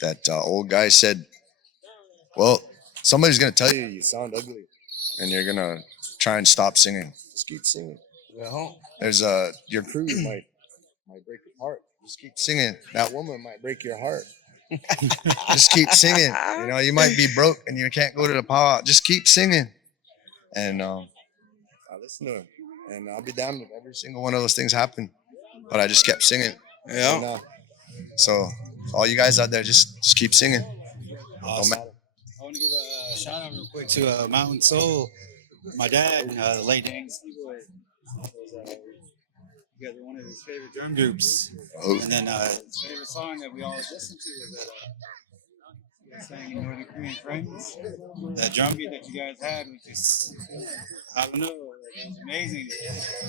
that old guy said, well, somebody's going to tell you sound ugly and you're going to try and stop singing. Just keep singing. Well, There's your crew might break your heart. Just keep singing. That woman might break your heart. Just keep singing. You know, you might be broke and you can't go to the powwow. Just keep singing. And I listened to him. And I'll be damned if every single one of those things happened. But I just kept singing. Yeah. And, so all you guys out there, just keep singing. Awesome. Don't matter. I want to give a shout out real quick to Mountain Soul. My dad, the late Danny Seaboy, was you guys were one of his favorite drum groups. Oh. And then his favorite song that we always listened to was you guys sang in Northern Korean Friends. That drum beat that you guys had was just, I don't know, it was amazing.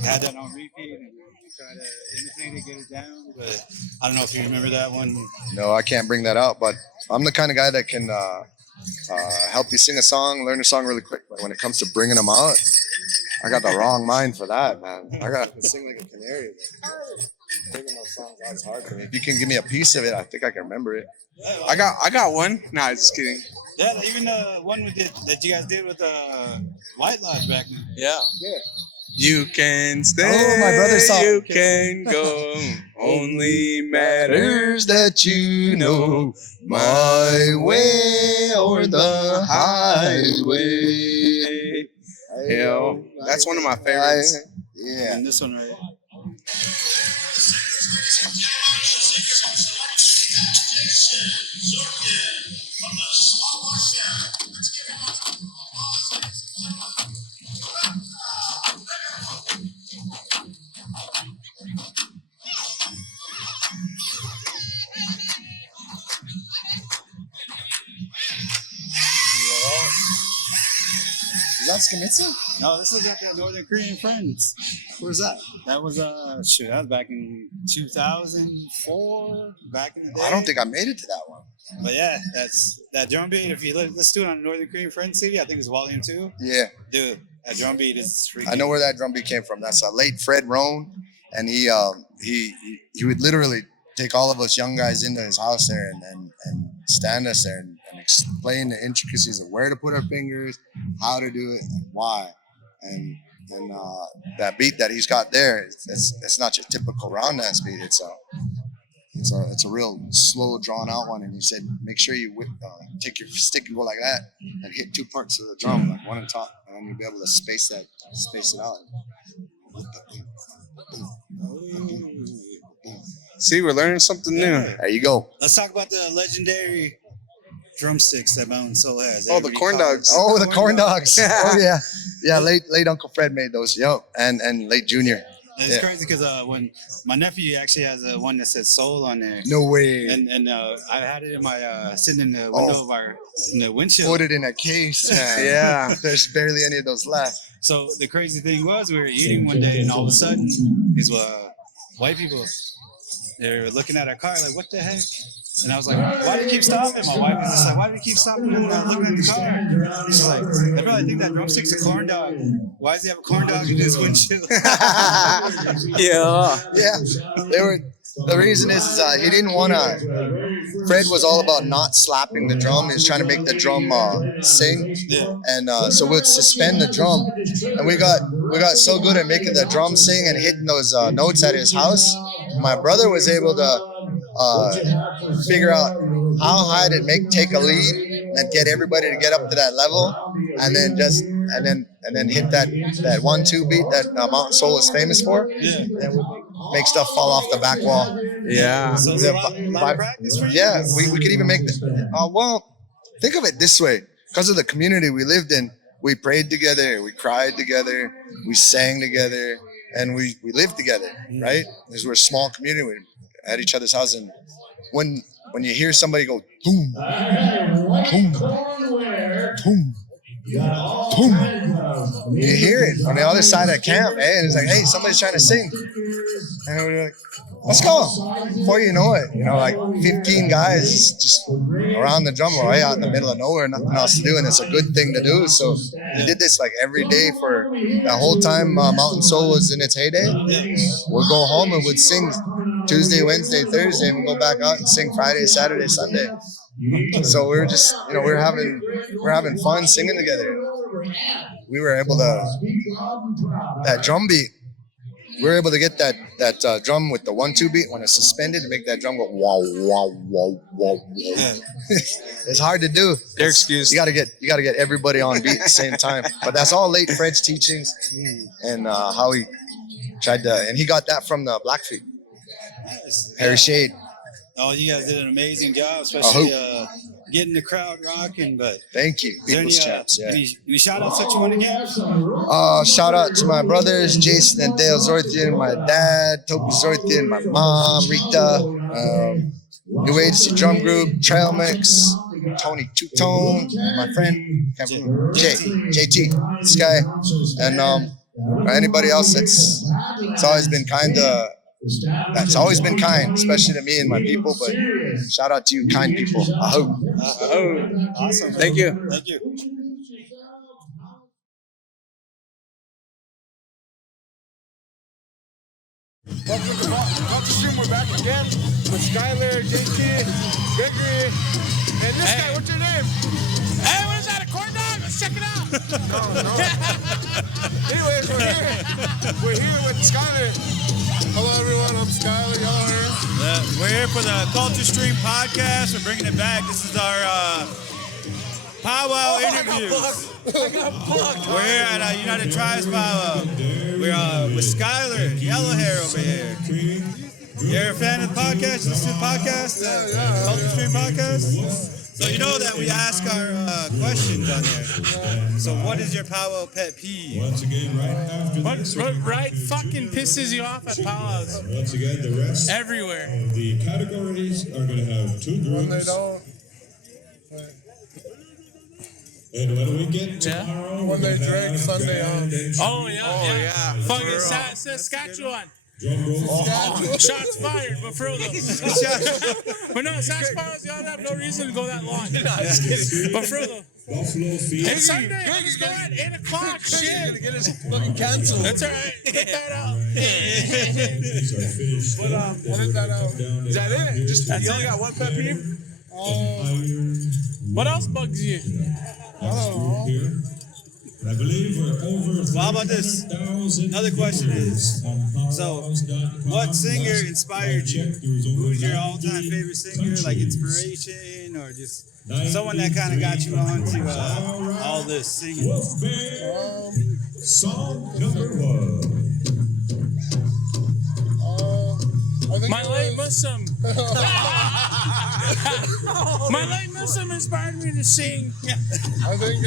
Had that on repeat and try to imitate it, get it down. But I don't know if you remember that one. No, I can't bring that out, but I'm the kind of guy that can help you sing a song, learn a song really quick. But when it comes to bringing them out, I got the wrong mind for that, man. I got to sing like a canary. Bringing those songs out is hard for me. If you can give me a piece of it, I think I can remember it. I got one. Nah, just kidding. Yeah, even the one we did that you guys did with White Lodge back then. Yeah. You can stay. Oh, my brother's song. You can go. Only matters that you know my way or the highway. Yeah, that's one of my favorites. Yeah. And this one right here. Is that Skamitsu? No, this is like Northern Korean Friends. Where's that? That was that was back in 2004, back in the day. I don't think I made it to that one. But yeah, that's that drum beat. If you let's do it on Northern Korean Friends CD, I think it's Volume 2. Yeah. Dude, that drum beat is freaking. I know where that drum beat came from. That's a late Fred Roan, and he would literally take all of us young guys into his house there and stand us there and explain the intricacies of where to put our fingers, how to do it, and why. And that beat that he's got there, it's not your typical round dance beat. It's a real slow, drawn out one. And he said, make sure you take your stick and go like that and hit two parts of the drum, like one on top, and you'll be able to space it out. See, we're learning something new. There you go. Let's talk about the legendary drumsticks that Mountain Soul has. Oh, the corn dogs. Oh, the corn dogs. Oh, yeah. Yeah, late Uncle Fred made those. Yo, and late Junior. It's crazy because when my nephew actually has one that says Soul on there. No way. And I had it in my sitting in the window of in the windshield. Put it in a case. Yeah. There's barely any of those left. So the crazy thing was, we were eating one day, and all of a sudden, these white people, they were looking at our car like, what the heck? And I was like, why do you keep stopping? My wife was just like, why do you keep stopping and looking at the car? She's like, they probably think that drumstick's a corn dog. Why does he have a corn dog in his windshield? Yeah. Yeah. The reason is he didn't want to. Fred was all about not slapping the drum. He was trying to make the drum sing, and so we'd suspend the drum. And we got so good at making the drum sing and hitting those notes at his house. My brother was able to figure out how high to take a lead and get everybody to get up to that level, and then hit that 1-2 beat that Mountain Soul is famous for. Yeah. And we make stuff fall off the back wall. Yeah. So it's a lot of practice for you? Yeah, we could even make the. Well, think of it this way: because of the community we lived in, we prayed together, we cried together, we sang together, and we lived together, right? Because we're a small community. We at each other's house, and when you hear somebody go boom, boom, boom, boom, you hear it on the other side of the camp, and it's like, hey, somebody's trying to sing, and we're like, let's go. Before you know it, like 15 guys just around the drum, right out in the middle of nowhere, nothing else to do, and it's a good thing to do. So we did this like every day for the whole time Mountain Soul was in its heyday. We'd go home and we'd sing Tuesday, Wednesday, Thursday, and we'd go back out and sing Friday, Saturday, Sunday. So we were just, we're having fun singing together. We were able to, that drum beat, we were able to get that drum with the 1-2 beat when it's suspended to make that drum go wow wow wow wow. It's hard to do. You're excused. You gotta get everybody on beat at the same time. But that's all late Fred's teachings and how he tried to, and he got that from the Blackfeet. Harry Shade. Oh, you guys did an amazing job, especially getting the crowd rocking. But thank you, People's Champs. Yeah. Any shout outs that you want to give? Shout out to my brothers, Jason and Dale Zorthian, my dad, Toby Zorthian, my mom, Rita, New Agency Drum Group, Trail Mix, Tony Two-Tone, my friend, JT, Sky, and anybody else that's always been kind, especially to me and my people. But shout out to you, kind people. I hope. Awesome. Thank you. Thank you. Welcome to the Culture Stream. We're back again with Skyler, JT, Gregory, and this guy. What's your name? Hey, what is that? A corn dog? Let's check it out. No. Anyways, we're here with Skyler. Hello, everyone. I'm Skyler Yellow Hair. We're here for the Culture Stream podcast. We're bringing it back. This is our powwow interviews. We're here at United Tribes Powwow. We're with Skyler Yellow Hair over here. You're a fan of the podcast? Listen to the podcast? Culture Stream podcast? So you know that we ask our questions on there. So what is your powwow pet peeve? Once again, right after What fucking pisses you off at powwows? once again, the rest Everywhere. of the categories are going to have two groups. When they don't, And when we get tomorrow, when they drink Sunday on. Oh, yeah. Fucking Saskatchewan. drum roll. Shots fired, but for real though. But no, Saskatchewan, y'all have no reason to go that long. But for real though. Buffalo feet. It's Sunday. Let's go at 8 o'clock. Shit. Gonna get his fucking canceled. That's all right. Get that out. These are finished. But what is that out? Is that it? Just That's you only it. got one pet peeve? What else bugs you? Here. I believe we're over. Well, how about this? Another question is, so what singer inspired you? Who's your all-time favorite singer, like inspiration, or just someone that kind of got you onto all this singing? Song number 1. My late Muslim. My late Muslim inspired me to sing. I think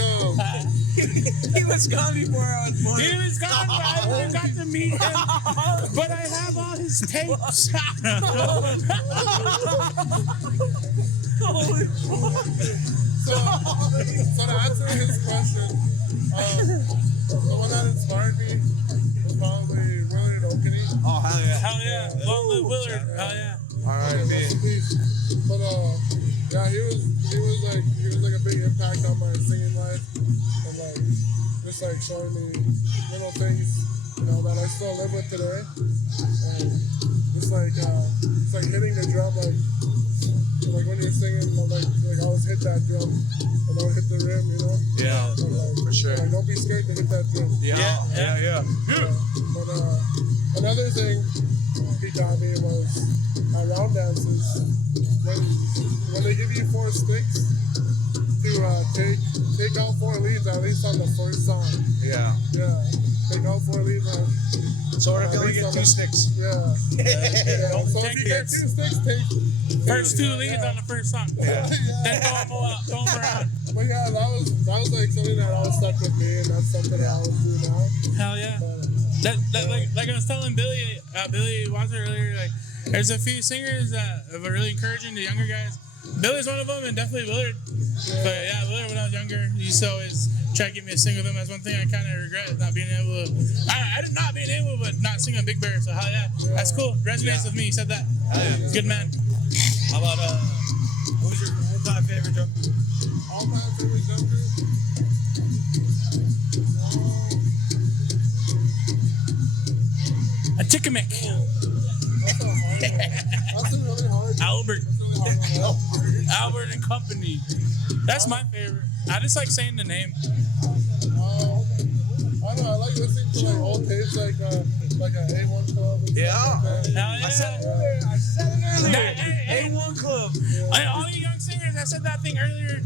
He was gone before I was born. He was gone, but I never got to meet him. But I have all his tapes. so to answer his question, the one that inspired me was probably Willard Oakney. Oh, hell yeah. Hell yeah. Long live Willard. Hell yeah. R.I.P. But yeah, he was like a big impact on my singing life, and like just like showing me little things, that I still live with today, and it's like hitting the drum like when you're singing, like I always hit that drum and I would hit the rim, Yeah. And, For sure. Like, don't be scared to hit that drum. Yeah. But another thing he taught me was at round dances, when they give you 4 sticks to take all 4 leads at least on the first song. Yeah. Take all 4 leads on. So what if you only get 2 sticks? Yeah. So if you get 2 sticks, take First 2 leads on the first song. Yeah. Then throw them around. But yeah, that was like something that always stuck with me, and that's something I always do now. Hell yeah. That like I was telling Billy Wadsworth earlier, like there's a few singers that are really encouraging to younger guys. Billy's one of them, and definitely Willard. But yeah, Willard when I was younger, he used to always try to get me to sing with him. That's one thing I kind of regret, is not being able to. I did not being able, but not singing Big Bear. So hell yeah, that's cool. Resonates with me. He said that. Good man. How about who's your all-time favorite drum? All-time favorite drum group? A Tickamick. That's a really hard. Albert. That's really hard one. Albert and Company. That's my favorite. I just like saying the name. I don't know. I like listening to like old tapes, like like an A1 club. Yeah. I said it earlier. A1 Club. All you young singers, I said that thing earlier.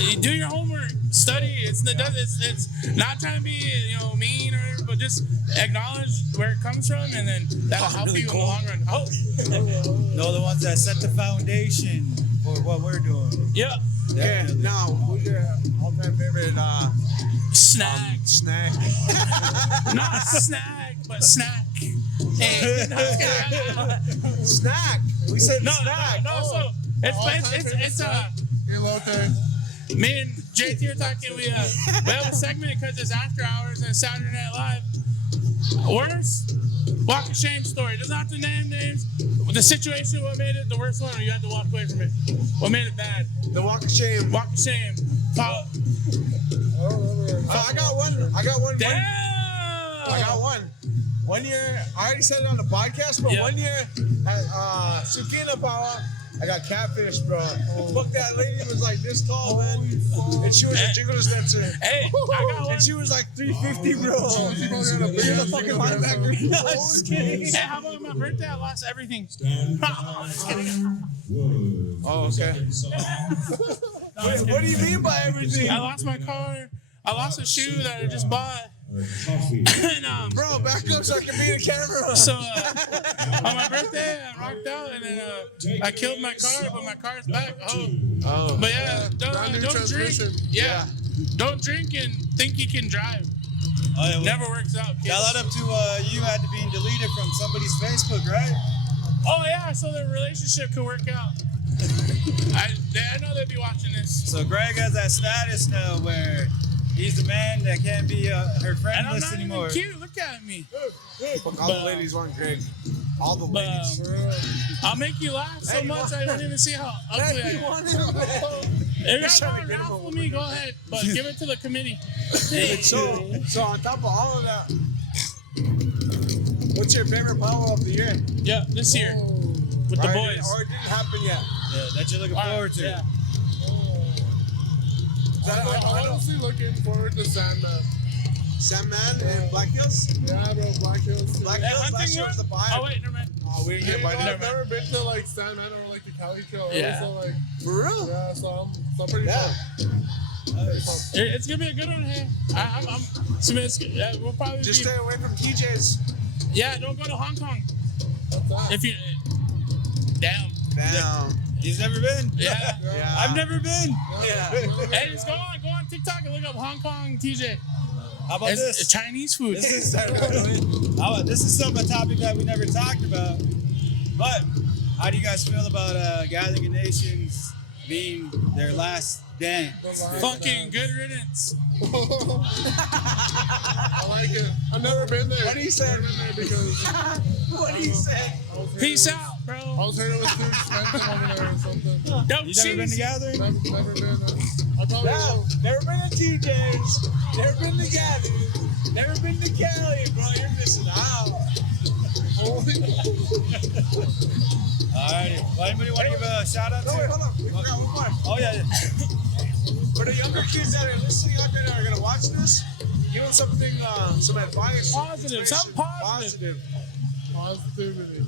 You do your homework, study. It's not trying to be mean or whatever, but just acknowledge where it comes from, and then that'll help you in the long run. Oh, Know the ones that set the foundation for what we're doing. yeah. Okay, now, who's your all-time favorite Snack. snack? Not snack, but snack. Hey, Snack. We said snack. No. So it's Yellow Hair. me and JT are talking. We have a segment because it's after hours and Saturday Night Live. Worst walk of shame story. Doesn't have to name names. The situation, what made it the worst one, or you had to walk away from it? What made it bad? The walk of shame. Walk of shame. I don't remember. I got one. Damn. I got one. 1 year, I already said it on the podcast, but 1 year at Sukina Powwow, I got catfish, bro. Fuck, that lady was like this tall, man. And she was a jigglers dancer. Hey, I got one. And she was like 350, bro. She was a fucking linebacker. No, I'm just kidding. Hey, how about my birthday? I lost everything. Whoa. Oh, okay. What do you mean by everything? I lost my car. I lost a shoe that I just bought. And, bro, back up so I can be in the camera. So on my birthday, I rocked out, and then I killed my car, but my car's back. Oh. But yeah, don't drink. Yeah. Don't drink and think you can drive. Oh, yeah, Never works out. Kids. That led up to you had to being deleted from somebody's Facebook, right? Oh yeah, so the relationship could work out. I know they'd be watching this. So Greg has that status now where he's the man that can't be her friend And I'm list not anymore. even cute. Look at me. All the ladies want Greg. All the ladies. I'll make you laugh so much I don't even see how ugly I am. If you guys want to laugh with me, go ahead. But give it to the committee. So on top of all of that, what's your favorite powwow of the year? Yeah, this year with the boys. Or it didn't happen yet? Yeah, that you're looking forward to. Yeah. I'm honestly looking forward to Sandman. Sandman and Black Hills? Yeah, bro, Black Hills. Black Hills last year was the buy. Oh wait, never mind. Oh, we didn't get invited. I've never been to like Sandman or like the Cali Trail. Yeah. So, like, For real? yeah, so I'm pretty pumped. It's gonna be a good one here. We'll probably Just stay away from TJ's. Yeah, don't go to Hong Kong. What's that? If you damn. He's never been. Yeah. I've never been. Yeah. Hey, just go on TikTok and look up Hong Kong TJ. How about It's this? Chinese food. This is some a topic that we never talked about. But how do you guys feel about Gathering of Nations being their last dance? Fucking good riddance. I like it. I've never been there. What do you say? I've never been there because What do you say? Peace out, I bro. was hearing it was too expensive over there or something. Don't You never been to Gathering? Never been. I probably will. Never been to TJ's. Never been to Gabby. Never been to Cali, bro. You're missing out. Alrighty. Well, anybody want to give a shout out to? No, wait, hold on. We forgot one more. Oh yeah. For the younger kids that are listening out there that are gonna watch this, give them something, some advice. Positive, something positive. Positivity.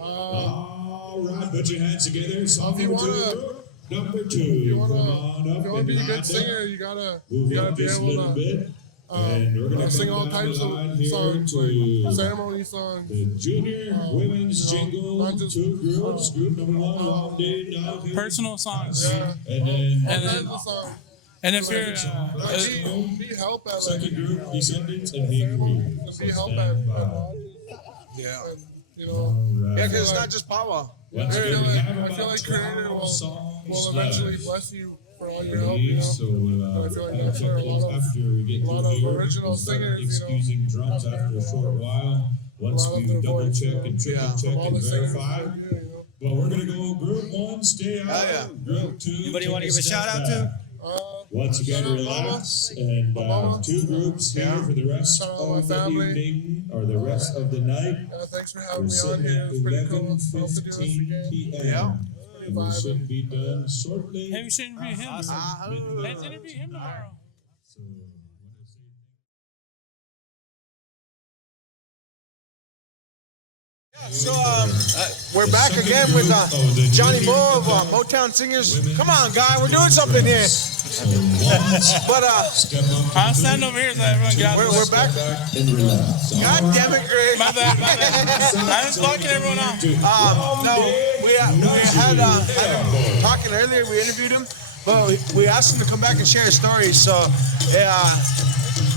All right, put your hands together. Song If you number wanna- two. Number two. If you Come on wanna up be a and good line singer, up. you gotta Move be up just a little able bit. And we're gonna sing come all down types the line of here songs, to like ceremony songs. the junior women's jingle. not just- Two groups. Group number one, Wild Day down here. Personal songs. Yeah. And then And All then, kinds of songs. and if you're Be help at like second group, Descendants and Hangry. be help at lodges. Yeah. And, you know, Yeah, because it's not just powwow. Once I again, feel we like, have I feel about like Creator 12 will songs eventually left. bless you for all your help, you know. So, I feel like that's where a lot of- after we get a lot through of here, original we'll start singers, you know, excusing drums out there, after a short while. Once lot of we their double voice, check you know, and triple check all and the singers verify. that do, you know. But we're gonna go group one, stay out. yeah. Group two. Anybody take want to give a step shout out back. to? Once again, shout out relax, and Mama. two groups here for the rest Shout out my of the family. evening or the rest of the night. Thanks for We're having me on sitting here. at It's pretty cool. Hope to do this 11:15 again. p.m. Yeah. And we should be done shortly. hey, we should interview him. Ah, Let's interview him tomorrow. So So we're back again with Johnny Moe of Motown Singers. Come on, guy, we're doing something here. But I'll stand over here so everyone get out. We're back. God damn it, Greg. My bad. I'm just blocking everyone out. No, we had him talking earlier. We interviewed him, but we asked him to come back and share his story. So,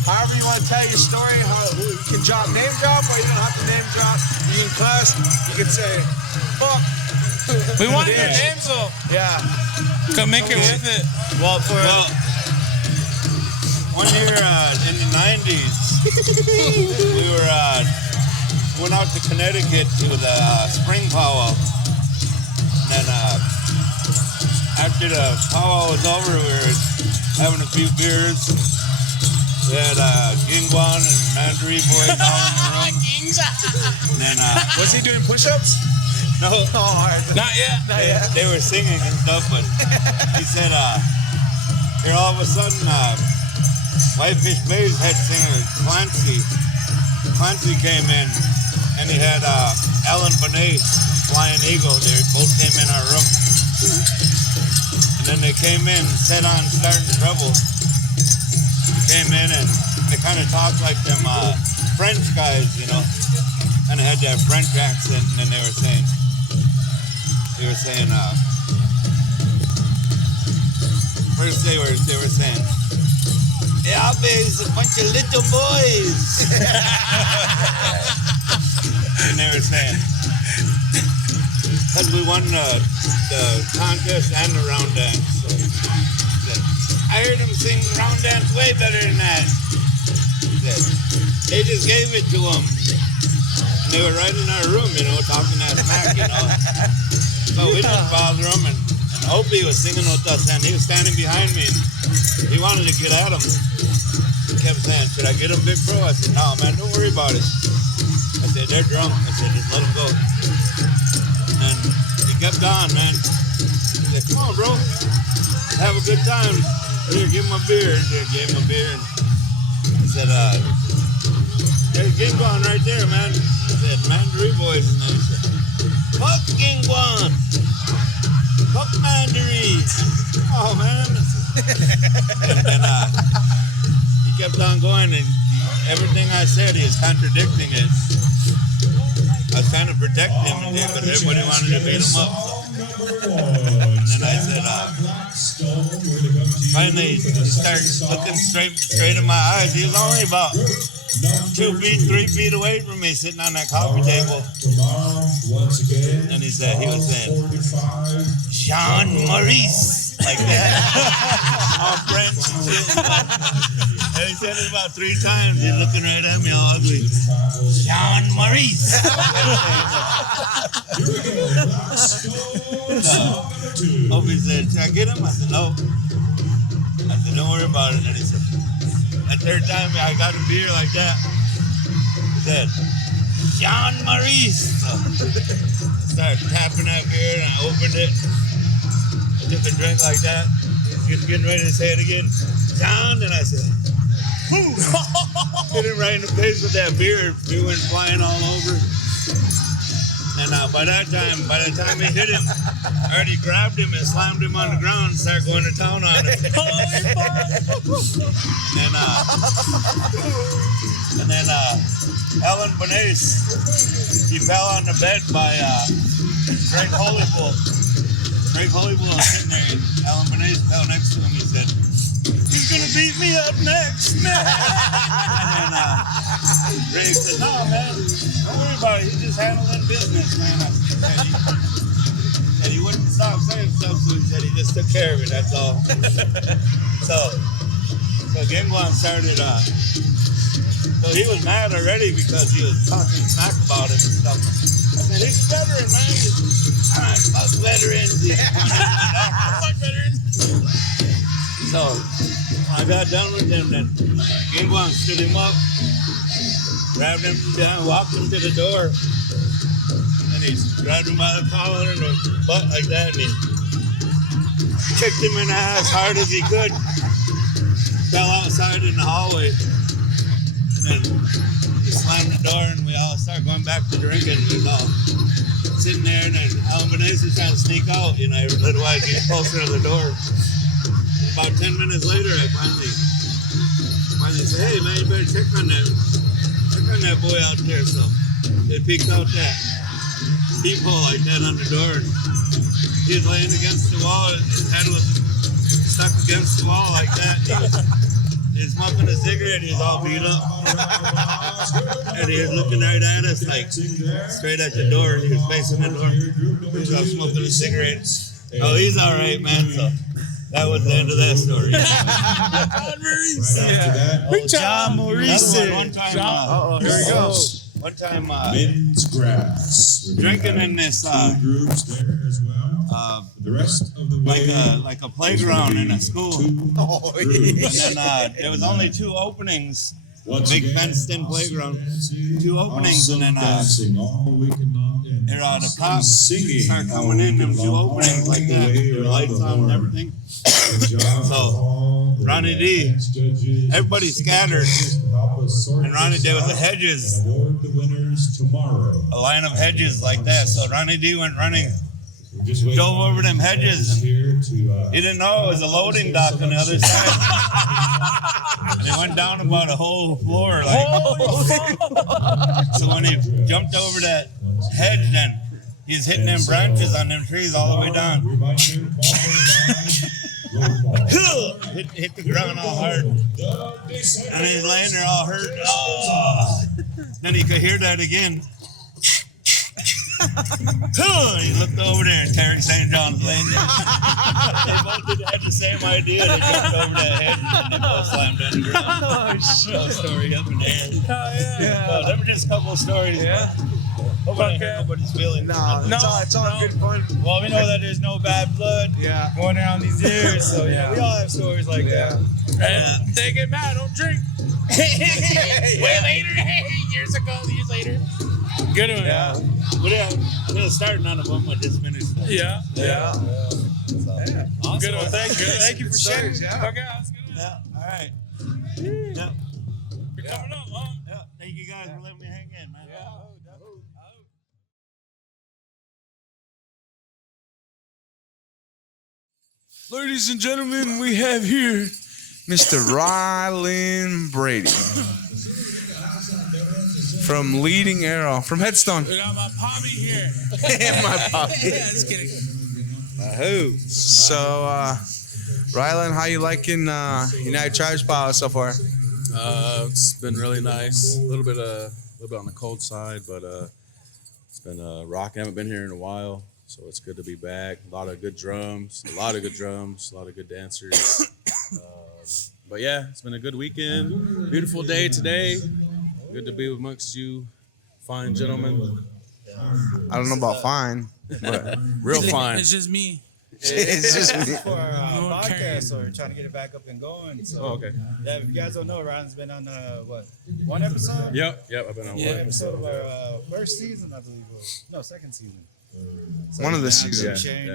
however you want to tell your story, you can name drop, or you don't have to name drop. You can cuss. You can say, fuck. We want your name, so yeah. Come make it with it. Well, 1 year in the 90s, we went out to Connecticut to the spring powwow. And then after the powwow was over, we were having a few beers. We had Gingwan and Mandarin boys all in the room. And then, was he doing push-ups? No, not yet. They were singing and stuff, but he said, here all of a sudden, Whitefish Bay's head singer, Clancy came in, and he had Alan Bonet from Flying Eagle. They both came in our room. And then they came in, set on Starting Trouble. They came in, and they kind of talked like them French guys, you know, kind of had that French accent, and then they were saying, first they were saying, "The Opie is a bunch of little boys." And they were saying, because we won the contest and the round dance. So, I heard them sing round dance way better than that. They just gave it to them. And they were right in our room, you know, talking that smack, you know. But we didn't bother him, and Opie was singing with us, and he was standing behind me, and he wanted to get at him. He kept saying, "Should I get him, big bro?" I said, "No, man, don't worry about it." I said, "They're drunk." I said, "Just let them go." And he kept on, man. He said, "Come on, bro, have a good time. Here, give him a beer." And they gave him a beer, and I said, "There's Gingwan right there, man." I said, "Mandarin boys." And they said, "Fuck Gingwan. Fuck Mandarin." Oh, man. And then he kept on going, and everything I said, he was contradicting it. I was trying to protect him, but everybody wanted to beat him up. And then I said, finally, he started looking straight in my eyes. He was only about 2 feet, 3 feet away from me, sitting on that coffee table. And he was saying, "Jean Maurice," like that. All French and shit. And he said it about 3 times. He's looking right at me all ugly. "Jean Maurice." Opie said, "Should I get him?" I said, "No." I said, "Don't worry about it." And he said, that 3rd time I got a beer like that, he said, "Jean Maurice." So I started tapping that beer, and I opened it. I took a drink like that. He was getting ready to say it again. "John," and I said, "Whoo!" Hit him right in the face with that beer. It went flying all over. And by the time he hit him, I already grabbed him and slammed him on the ground and started going to town on him. And then Alan Bonet, he fell on the bed by Greg Holypool. Greg Holypool was sitting there, and Alan Bonet fell next to him. He said, "He's gonna beat me up next." And Greg said, "No, man, don't worry about it. He's just handling business, man." And he wouldn't stop saying stuff, so he said he just took care of it. That's all. So Gingwan started. So he was mad already because he was talking smack about him and stuff. I said, "He's a veteran, man. All right, fuck veterans." Fuck veterans. So when I got done with him, then Gingwan stood him up, grabbed him down, walked him to the door, and he grabbed him by the collar and the butt like that, and he kicked him in the ass hard as he could. Fell outside in the hallway. then we slam the door and we all start going back to drinking. We're all sitting there, and then Alan Benaze's trying to sneak out. You know, every little while get closer to the door. About 10 minutes later, I finally said, "Hey man, you better check on that boy out there." So they peeked out that peephole like that on the door. And he was laying against the wall. His head was stuck against the wall like that. He was smoking a cigarette. He was all beat up, and he was looking right at us like straight at the door. He was facing the door. He was all smoking a cigarette. Oh, he's all right, man. So that was the end of that story. John Maurice. John Maurice. One time, Here we go. One time, Men's grass. We're gonna drinking have in this two groups there as well. The rest of the way, like a playground in a school. Oh, And then there was only 2 openings. Big fenced-in playground. 2 openings, and then dancing all weekend long. the cops start coming in them 2 openings like that. There were lights on and everything. So Ronnie D, everybody scattered, and Ronnie D was the hedges. Award the winners tomorrow. A line of hedges like that. So Ronnie D went running, drove over them hedges. He didn't know it was a loading dock on the other side. And it went down about a whole floor. So when he jumped over that hedge, then he's hitting them branches on them trees all the way down. hit the ground all hard. And he's laying there all hurt. Oh. Then he could hear that again. He looked over there and Terry St. John's laying there. They both had the same idea. They jumped over that hedge and they both slammed on the ground. Oh, shit. Story up in the air. Oh, that were just a couple of stories. Yeah. Hopefully nobody's feeling. No, it's all good fun. Well, we know that there's no bad blood going around these years, so we all have stories like that. And they get mad, don't drink. Way later, years later. Good one. Yeah. I'm gonna start none of them. I just finished. Yeah. Awesome. Good one. Thank you for sharing. Okay, that's good. Yeah. All right. Yeah. You're coming up, huh? Yeah. Thank you guys for letting me hang in, man. Yeah. Ladies and gentlemen, we have here Mr. Ryland Brady from Leading Arrow, from Headstone. We got my Poppy here. My Poppy. Yeah, just kidding. Who? So, Ryland, how you liking United Tribes Powwow so far? It's been really nice. A little bit on the cold side, but it's been rocking. I haven't been here in a while, so it's good to be back. A lot of good drums, a lot of good dancers. But yeah, it's been a good weekend. Beautiful day today. Good to be amongst you fine gentlemen. I don't know about fine, but real fine. It's just me. It's just me. For our podcast, so we're trying to get it back up and going. So, okay. Yeah, if you guys don't know, Ryan's been on one episode? Yep, I've been on one episode of our first season, I believe. No, second season. So one of the seasons. Sharing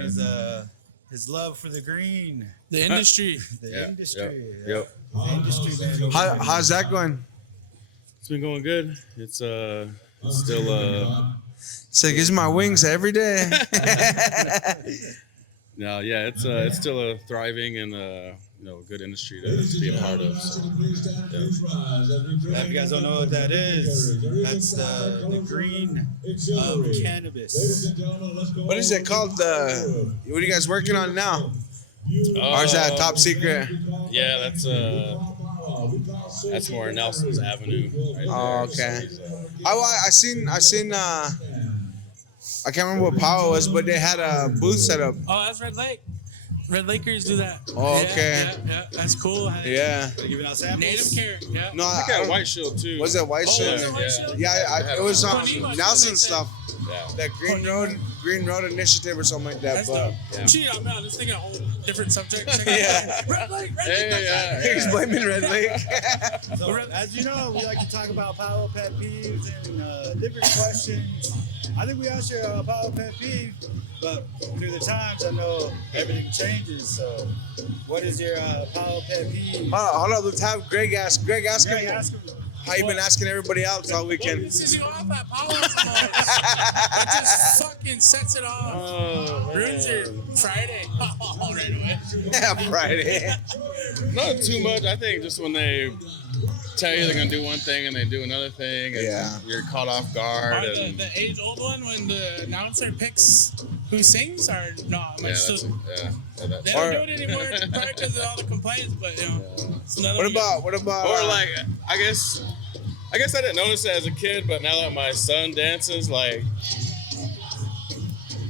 his love for the green. The industry. The industry. Yep. The industry, man. How's that going? It's been going good. It's still So it gives my wings every day. No, yeah, it's still a thriving and good industry to be a part of. So, yeah. If you guys don't know what that is, that's the green of cannabis. What is it called? What are you guys working on now? Or is that top secret? Yeah, that's more Nelson's Avenue. Right there. Oh, okay. I seen. I can't remember what Powwow was, but they had a booth set up. Oh, that's Red Lake. Red Lakers do that. Oh, okay. Yeah, that's cool. Yeah. Giving out samples? Native care. Yeah. No, I got White Shield too. Was it White Shield? Yeah, it was Nelson stuff. Yeah. That Green Road Initiative or something like that. That's But dope. Gee, I'm not. Let's take a whole different subject. Yeah. Red Lake. He's blaming Red Lake. So, as you know, we like to talk about powwow pet peeves and different questions. I think we asked you a powwow pet peeve, but through the times, I know everything changes. So, what is your powwow pet peeve? Hold on, let's have Greg ask. Greg, ask him. How you been asking everybody out all weekend? This is you off at Powwow. That just fucking sets it off. Ruins your Friday. Right away. Yeah, Friday. Not too much. I think just when they tell you they're gonna do one thing and they do another thing, and you're caught off guard. And The age-old one when the announcer picks who sings or not. They don't do it anymore, probably because of all the complaints. But you know, it's another. What about? Or like, I guess I didn't notice it as a kid, but now that my son dances, like,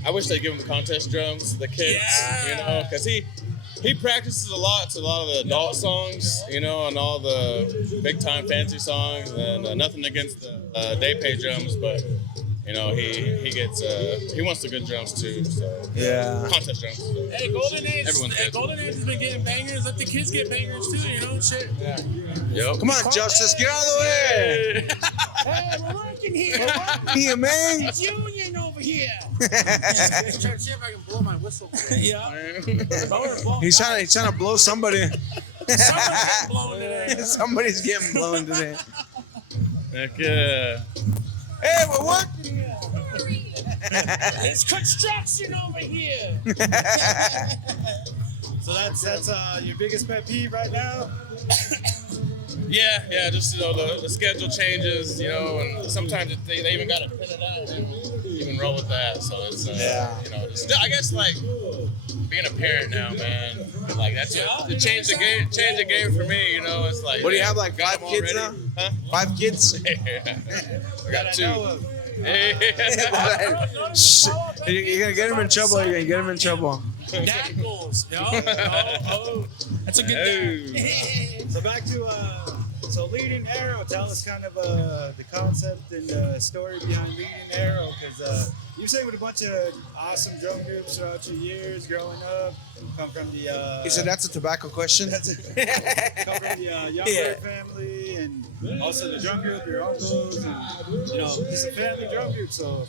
I wish they'd give him contest drums, the kids, you know, because he practices a lot to a lot of the adult songs, you know, and all the big time fancy songs, and nothing against the day pay drums, but you know, he wants the good drums too, so contest drums. So. Hey, Golden Age. Everyone's good. Golden Age has been getting bangers. Let the kids get bangers too, you know, shit. Yeah. Yep. Come on, Justice, get out of the way. Hey, we're working here. Here, man. It's union over here. Trying to see if I can blow my whistle. Yeah. He's trying to blow somebody. Somebody's blowing today. Somebody's getting blown today. Heck yeah. Hey, we're working here. It's construction over here. So that's your biggest pet peeve right now? Yeah, just, you know, the schedule changes, you know, and sometimes they even got to pin it out and even roll with that. So it's, you know, just, I guess, like, being a parent now, man, like, that's it changed the game for me, you know. It's like, What do you have, like 5 kids now? Huh? 5 kids? I got 2. You're gonna get him in trouble. You're gonna get him in trouble. Dad goals. That's a good thing. So back to so Leading Arrow. Tell us kind of the concept and the story behind Leading Arrow, because you sang with a bunch of awesome drum groups throughout your years growing up. Come from the. He said that's a tobacco question. Come from the Yellowhair family, and also the drum group, your uncles, and you know, it's a family drum group. So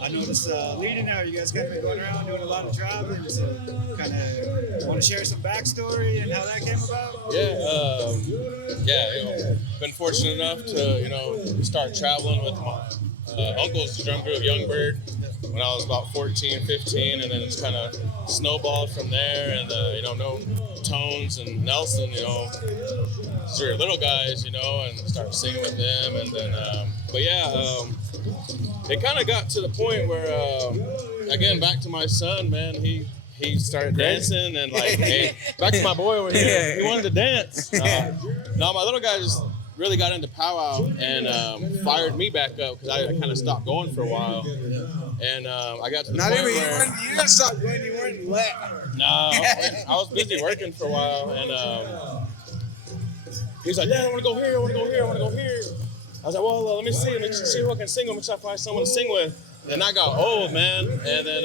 I noticed Leading Arrow, you guys kind of been going around doing a lot of traveling. So kind of want to share some backstory and how that came about. You know, been fortunate enough to, you know, start traveling with my uncle's drum group, Young Bird, when I was about 14, 15, and then it's kind of snowballed from there. And you know Tones and Nelson, you know, so you're little guys, you know, and start singing with them. And then, it kind of got to the point where, again, back to my son, man, he started dancing, and like, hey, back to my boy over here, he wanted to dance. No, my little guy just really got into powwow and fired me back up because I kind of stopped going for a while. And I got to the point where you didn't stop going. You weren't let. No, I was busy working for a while, and he's like, Dad, I want to go here, I want to go here, I want to go here. I was like, well, let me see who I can sing with, let me try to find someone to sing with. And I got old, man, and then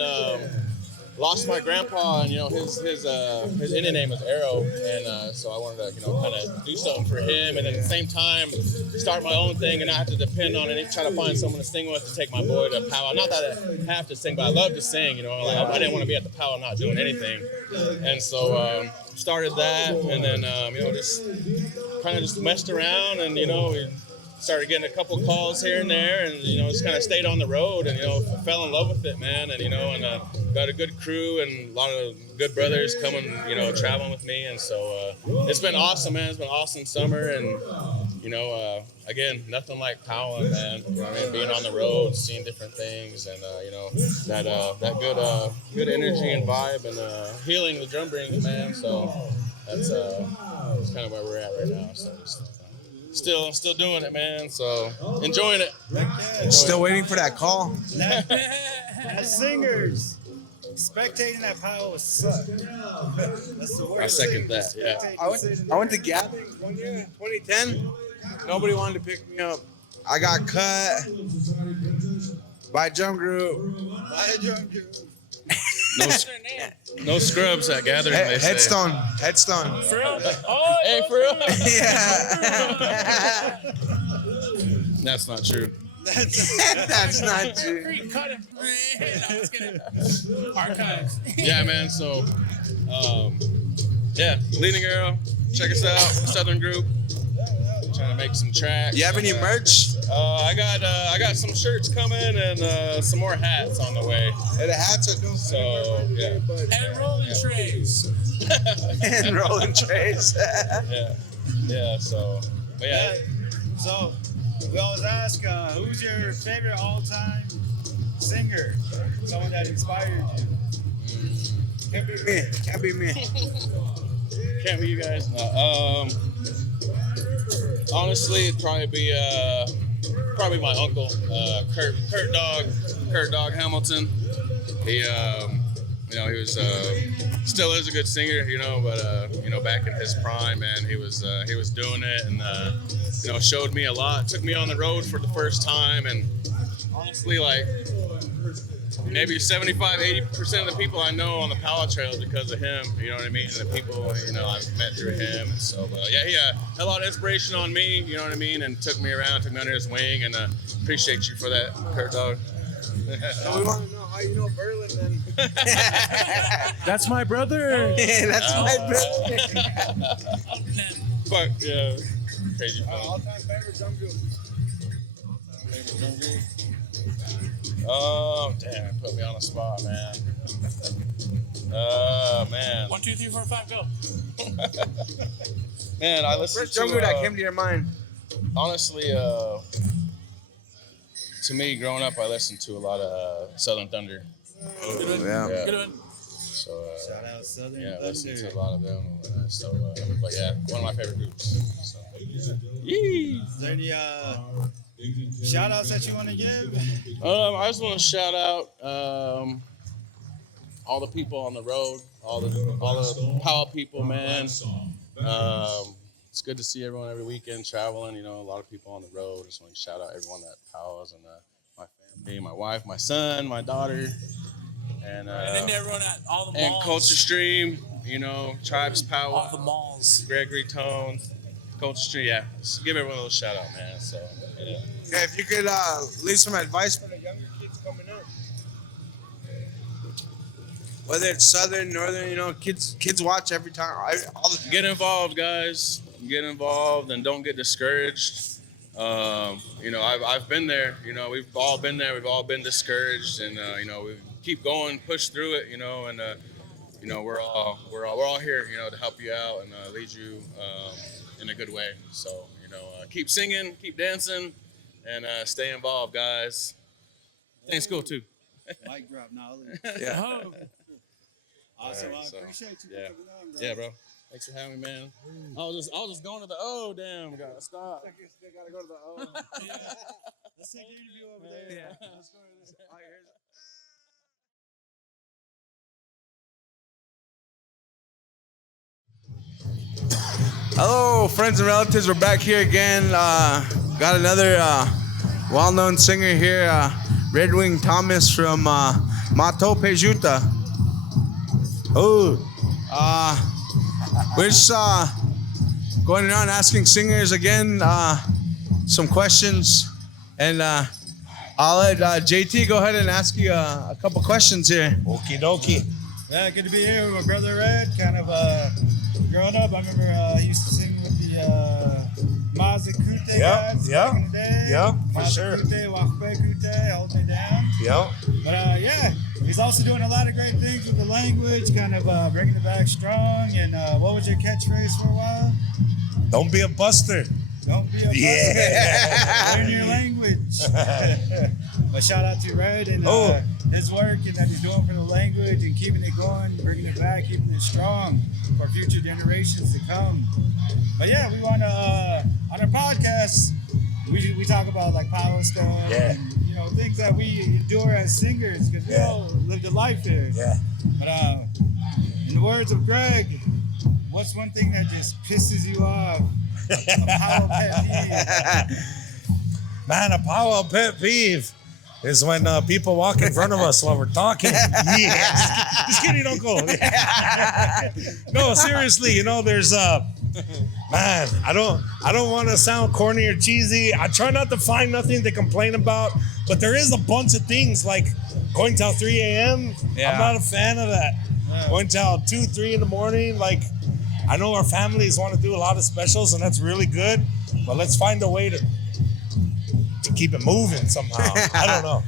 lost my grandpa, and you know his Indian name was Arrow, and so I wanted to, you know, kind of do something for him, and at the same time start my own thing, and I have to depend on it, try to find someone to sing with to take my boy to powwow. Not that I have to sing, but I love to sing, you know. Like I didn't want to be at the powwow not doing anything, and so started that, and then you know, just kind of just messed around, and you know, we started getting a couple calls here and there, and you know, just kind of stayed on the road, and you know, fell in love with it, man, and you know, and got a good crew and a lot of good brothers coming, you know, traveling with me, and so it's been awesome, man. It's been an awesome summer, and you know, again, nothing like powwow, man. You know what I mean? Being on the road, seeing different things, and you know, that good energy and vibe, and healing the drum brings, man. So that's kind of where we're at right now. So still doing it, man. So enjoying it. Still waiting for that call. As singers, spectating that powwow was suck. That's the word. I second that. Yeah. I went to Gathering one year in 2010. Nobody wanted to pick me up. I got cut by a drum group. No scrubs at Gathering. They say. Headstone. For real? Hey, for real? Yeah. That's not true. That's not true. Cut it. No, just kidding. Archives. Yeah, man. So, yeah, Leading Arrow. Check us out. Southern group. trying to make some tracks. You have any merch? I got some shirts coming and some more hats on the way. Yeah, the hats are doing so yeah. And rolling trays. And rolling trays. yeah. So, but yeah. So we always ask, who's your favorite all-time singer? Someone that inspired you. Can't be me. Can't be me. Can't be you guys. No. Honestly, it'd probably be my uncle, Kurt Dog Hamilton. He, he was still is a good singer, but back in his prime, man, he was doing it and showed me a lot. Took me on the road for the first time, and honestly, like maybe 75-80% of the people I know on the powwow trail because of him. You know what I mean? And the people I've met through him, and so he had a lot of inspiration on me. You know what I mean? And took me under his wing, and appreciate you for that, Kurt Dog. So we want to know how you know Berlin then. That's my brother. That's my brother. Fuck yeah, crazy fun. All-time favorite drum group. Oh damn! Put me on the spot, man. Oh man. 1, 2, 3, 4, 5, go. Man, I listened First drum group that came to your mind. Honestly, to me, growing up, I listened to a lot of Southern Thunder. Yeah. Good one. So, Shout out Southern I Thunder. listened to a lot of them. But yeah, one of my favorite groups. So. Yee. Is there any shout outs that you want to give? I just want to shout out all the people on the road, all the powwow people, man. It's good to see everyone every weekend traveling. A lot of people on the road. Just want to shout out everyone that powwows and my family, my wife, my son, my daughter, and then everyone at all the malls. and Culture Stream. Tribes Powwow. All the malls. Gregory Tone, Culture Stream. Yeah, just give everyone a little shout out, man. So yeah. Yeah, if you could leave some advice for the younger kids coming up. Whether it's Southern, Northern, kids watch every time, all the time. Get involved, guys. Get involved and don't get discouraged. I've been there. We've all been there. We've all been discouraged, and we keep going, push through it. We're all here, to help you out and lead you in a good way. So keep singing, keep dancing, and stay involved, guys. Thanks, cool too. Mic drop now. Yeah. Awesome. Right, I appreciate you yeah. for coming on, bro. Yeah, bro. Thanks for having me, man. I was just going to the O. Damn, gotta stop. Still gotta go to the O. Yeah. Let's take the interview over there. Yeah. Let's go to this. All right, Hello, friends and relatives. We're back here again. Got another well-known singer here, Redwing Thomas from Mato Pejuta. We're just going around asking singers again some questions, and I'll let JT go ahead and ask you a couple questions here. Okie dokie. Yeah, good to be here with my brother Red. Kind of growing up, I remember he used to sing with the Mazakute guys back in the day. Yeah, for sure. Mazakute, Wakpekute, hold me down. Yeah. But yeah, he's also doing a lot of great things with the language, kind of bringing it back strong. And what was your catchphrase for a while? Don't be a buster. Don't be a buster. Yeah. Learn your language. But shout out to Red and his work and that he's doing for the language and keeping it going, bringing it back, keeping it strong for future generations to come. But yeah, we want to, on our podcast, we talk about like powwow stuff and, things that we endure as singers because we all lived a life here. Yeah. But in the words of Greg, what's one thing that just pisses you off? A powwow pet peeve? Man, a powwow pet peeve is when people walk in front of us while we're talking. Yeah. Just kidding, don't go. No, seriously, there's man, I don't want to sound corny or cheesy. I try not to find nothing to complain about, but there is a bunch of things like going till 3 a.m. Yeah. I'm not a fan of that. Going till 2, 3 in the morning. Like, I know our families want to do a lot of specials, and that's really good. but let's find a way to keep it moving somehow. I don't know.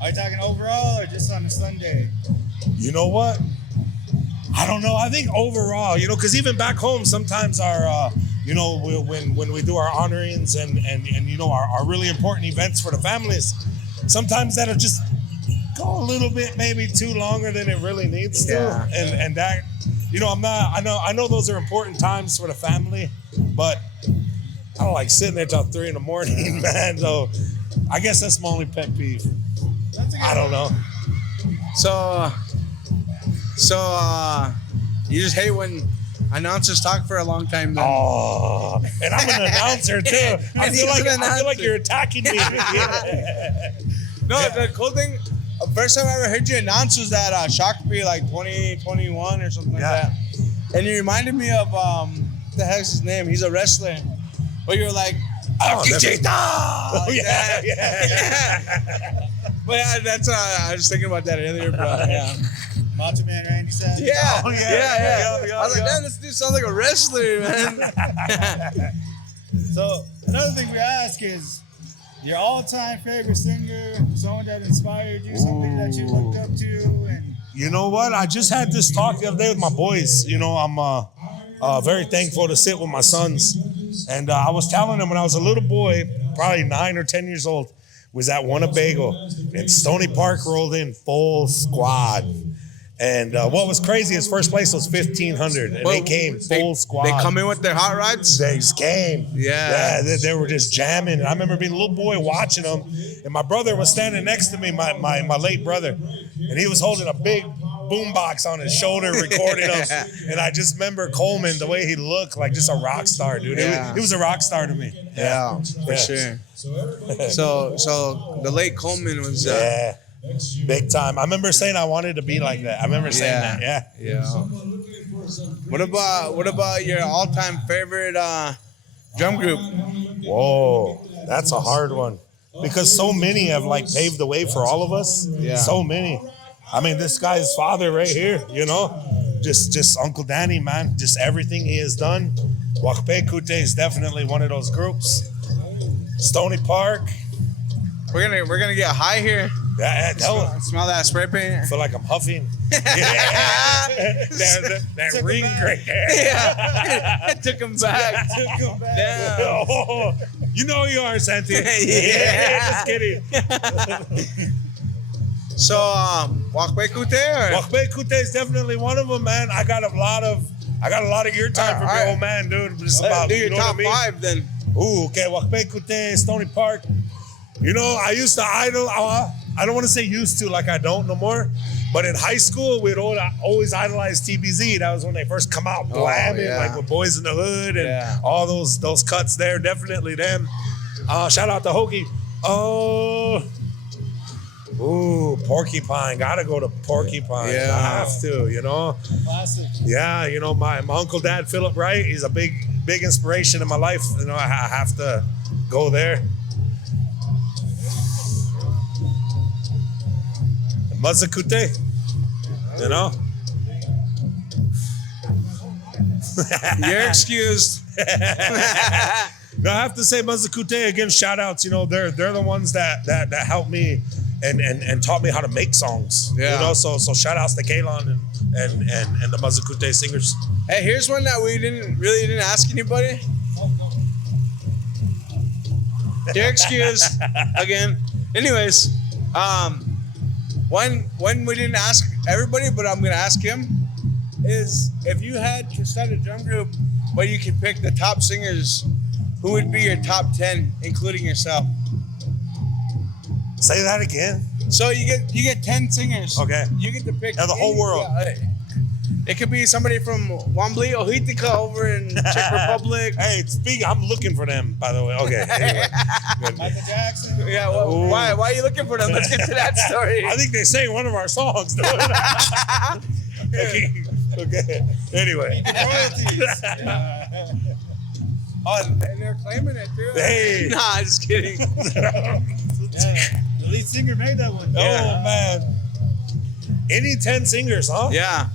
Are you talking overall or just on a Sunday? You know what? I don't know. I think overall, because even back home, sometimes our, when we do our honorings and our really important events for the families, sometimes that'll just go a little bit maybe too longer than it really needs to. Yeah. And that, I know those are important times for the family, but I don't like sitting there till 3 a.m, man. So I guess that's my only pet peeve. I don't know. So you just hate when announcers talk for a long time then. Oh, and I'm an announcer too. I feel like you're attacking me. No, the cool thing, first time I ever heard you announce was that Shakopee, like 2021 or something like that. And you reminded me of, what the heck's his name? He's a wrestler. But you were like, yeah. But yeah, that's, I was thinking about that earlier, but yeah. Macho Man Randy Savage. Yeah. Oh, yeah. I was like, damn, this dude sounds like a wrestler, man. So another thing we ask is your all-time favorite singer, someone that inspired you, somebody that you looked up to, and you know what? I just had this talk the other day with my boys. I'm very thankful to sit with my sons, and I was telling them when I was a little boy, probably 9 or 10 years old, was at Winnebago, and Stony Park rolled in full squad. And what was crazy is first place was 1,500, and they came full squad. They come in with their hot rods? They just came. Yeah. They were just jamming. And I remember being a little boy watching them, and my brother was standing next to me, my late brother, and he was holding a big boombox on his shoulder recording us. And I just remember Coleman, the way he looked, like just a rock star, dude. Yeah. He was a rock star to me. Yeah, for sure. So the late Coleman was... big time. I remember saying I wanted to be like that. I remember saying that. Yeah. What about your all-time favorite drum group? Whoa, that's a hard one because so many have like paved the way for all of us. Yeah. So many. I mean, this guy's father right here. Just Uncle Danny, man. Just everything he has done. Wakpe Kute is definitely one of those groups. Stony Park. We're gonna get high here. Smell that spray paint. I feel like I'm huffing. that ring right there. Yeah, it took him back. Damn. Oh, you know you are, Santi. Just kidding. So, Wakpe Kute or? Wakpe Kute is definitely one of them, man. I got a lot of your time from your old man, dude. Just about, do your top 5 then. Ooh, okay. Wakpe Kute, Stony Park. I used to idol. I don't want to say used to, like I don't no more. But in high school, we'd always idolize TBZ. That was when they first come out blamming, like with Boys in the Hood and all those cuts there. Definitely them. Shout out to Hoagie. Porcupine. Gotta go to Porcupine. Yeah. I have to, classic. Yeah, my Uncle Dad, Philip Wright, he's a big inspiration in my life. I have to go there. Mazakute, You're excused. No, I have to say Mazakute again. Shout outs. They're the ones that helped me and taught me how to make songs. Yeah. So shout outs to Kalon and the Mazakute singers. Hey, here's one that we didn't ask anybody. You're excused again. Anyways, when we didn't ask everybody, but I'm gonna ask him, is if you had to start a drum group, but you could pick the top singers, who would be your top 10, including yourself? Say that again. So you get 10 singers. Okay. You get to pick the whole world. It could be somebody from Wambli Ohitika over in Czech Republic. Hey, I'm looking for them, by the way. Okay. Anyway. Michael Jackson. Yeah. Well, why are you looking for them? Let's get to that story. I think they sang one of our songs. Okay. Anyway. Oh, and they're claiming it too. Hey. Nah, just kidding. The lead singer made that one. Oh man. Any 10 singers, huh? Yeah.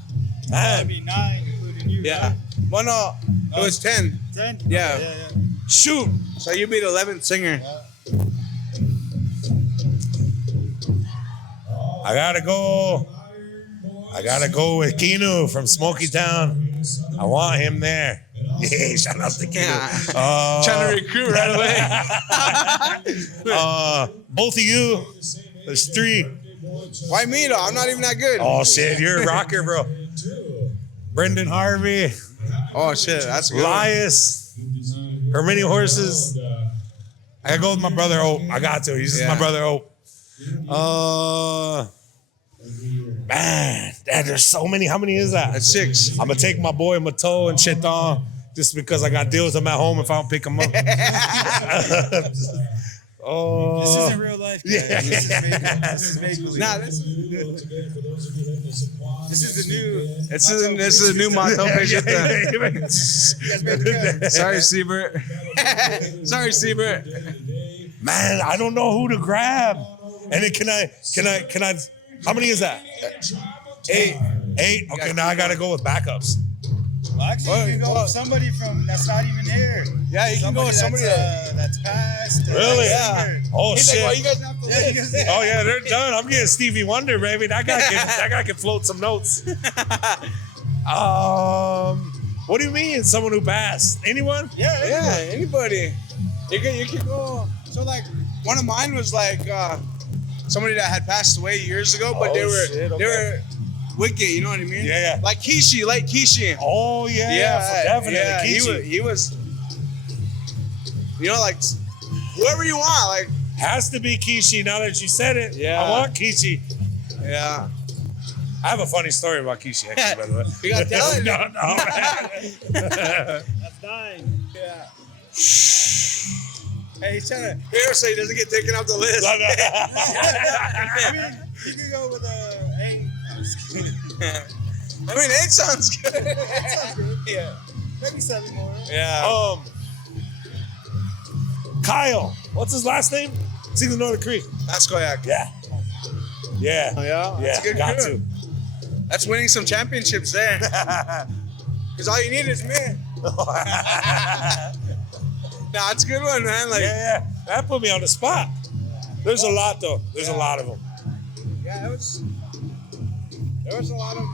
I mean 9, including you. Yeah. Well, no, it was 10. 10? Yeah. Yeah. Shoot. So you be the 11th singer. I gotta go with Kinu from Smoky Town. I want him there. Yeah, shout out to Kinu. Trying to recruit right away. Both of you. There's 3. Why me though? I'm not even that good. Oh shit, you're a rocker, bro. Brendon Harvey. Oh shit, that's good. Elias. Her mini horses. I gotta go with my brother Hope. I got to. He's just my brother Hope. Man, Dad, there's so many. How many is that? That's 6. I'm gonna take my boy Mato and Chetan just because I got deals with him at home if I don't pick him up. Oh, this isn't real life, guys. Yeah. This is make believe. Nah, this is the new. This is a new motto page. Sorry, Siebert. Sorry, Siebert. Man, I don't know who to grab. And then can I? How many is that? 8. Okay, now I gotta go with backups. Well, actually, you can go with somebody that's not even here. Yeah, you can go with somebody that's passed. Really? Yeah. Oh He's shit! like, well, you guys have to list. Oh yeah, they're done. I'm getting Stevie Wonder, baby. That guy can float some notes. What do you mean? Someone who passed? Anyone? Yeah, anybody. You can go. So like, one of mine was like somebody that had passed away years ago, but they were wicked. You know what I mean? Yeah. Like Kishi, like Kishi. Oh yeah, definitely. Yeah, Kishi. he was. You know, like whoever you want, like. Has to be Kishi. Now that you said it, Yeah. I want Kishi. Yeah. I have a funny story about Kishi, actually, by the way. You gotta tell it. No. That's dying. Yeah. Hey, he's trying to here so he doesn't get taken off the list. I mean, you can go with 8. I mean, 8 sounds good. 8 sounds good. Yeah. Maybe 7 more. Yeah. Kyle. What's his last name? Sings Northern Creek. That's Koyak. Yeah. Yeah. Oh, yeah? That's a good got crew. to. That's winning some championships there. Because all you need is me. Nah, it's a good one, man. Like, yeah. That put me on the spot. There's a lot, though. There's a lot of them. Yeah, there was a lot of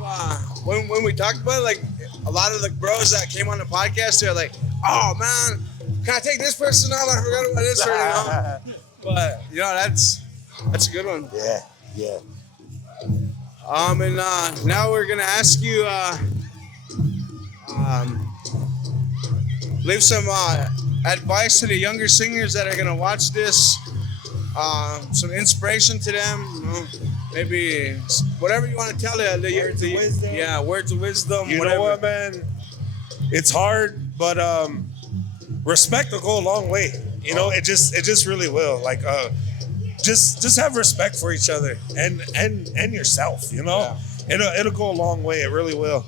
when we talked about it, like a lot of the bros that came on the podcast, they're like, "Oh man, can I take this person out? I forgot about this." Or, you know? But you know, that's a good one. Yeah. And now we're gonna ask you leave some advice to the younger singers that are gonna watch this. Some inspiration to them. You know, maybe whatever you want to tell the words of wisdom. Yeah, words of wisdom. You whatever. know what, man? It's hard, but respect will go a long way. You know, it just really will. Like, just have respect for each other and yourself. You know, it'll go a long way. It really will.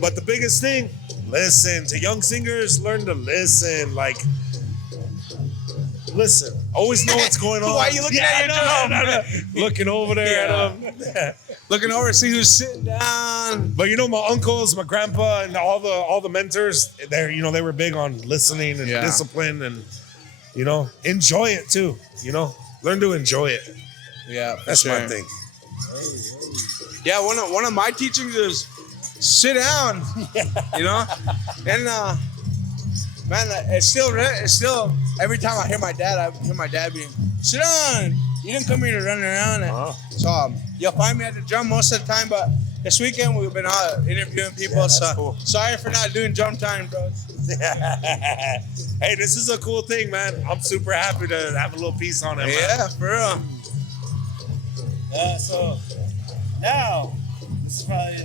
But the biggest thing, listen to young singers. Learn to listen. Like, listen. Always know what's going on. Why are you looking at your drum? No. Looking over there at them. Looking over to see who's sitting down. But you know, my uncles, my grandpa, and all the mentors, they were big on listening and discipline, and you know, enjoy it too. You know, learn to enjoy it. Yeah, that's my thing. Yeah, one of my teachings is sit down. You know, and man, it's still every time I hear my dad be, sit down. You didn't come here to run around. So you'll find me at the drum most of the time, but this weekend we've been out interviewing people. So cool. Sorry for not doing drum time, bro. Hey, this is a cool thing, man. I'm super happy to have a little piece on it, man. Yeah, for real. So now, this is probably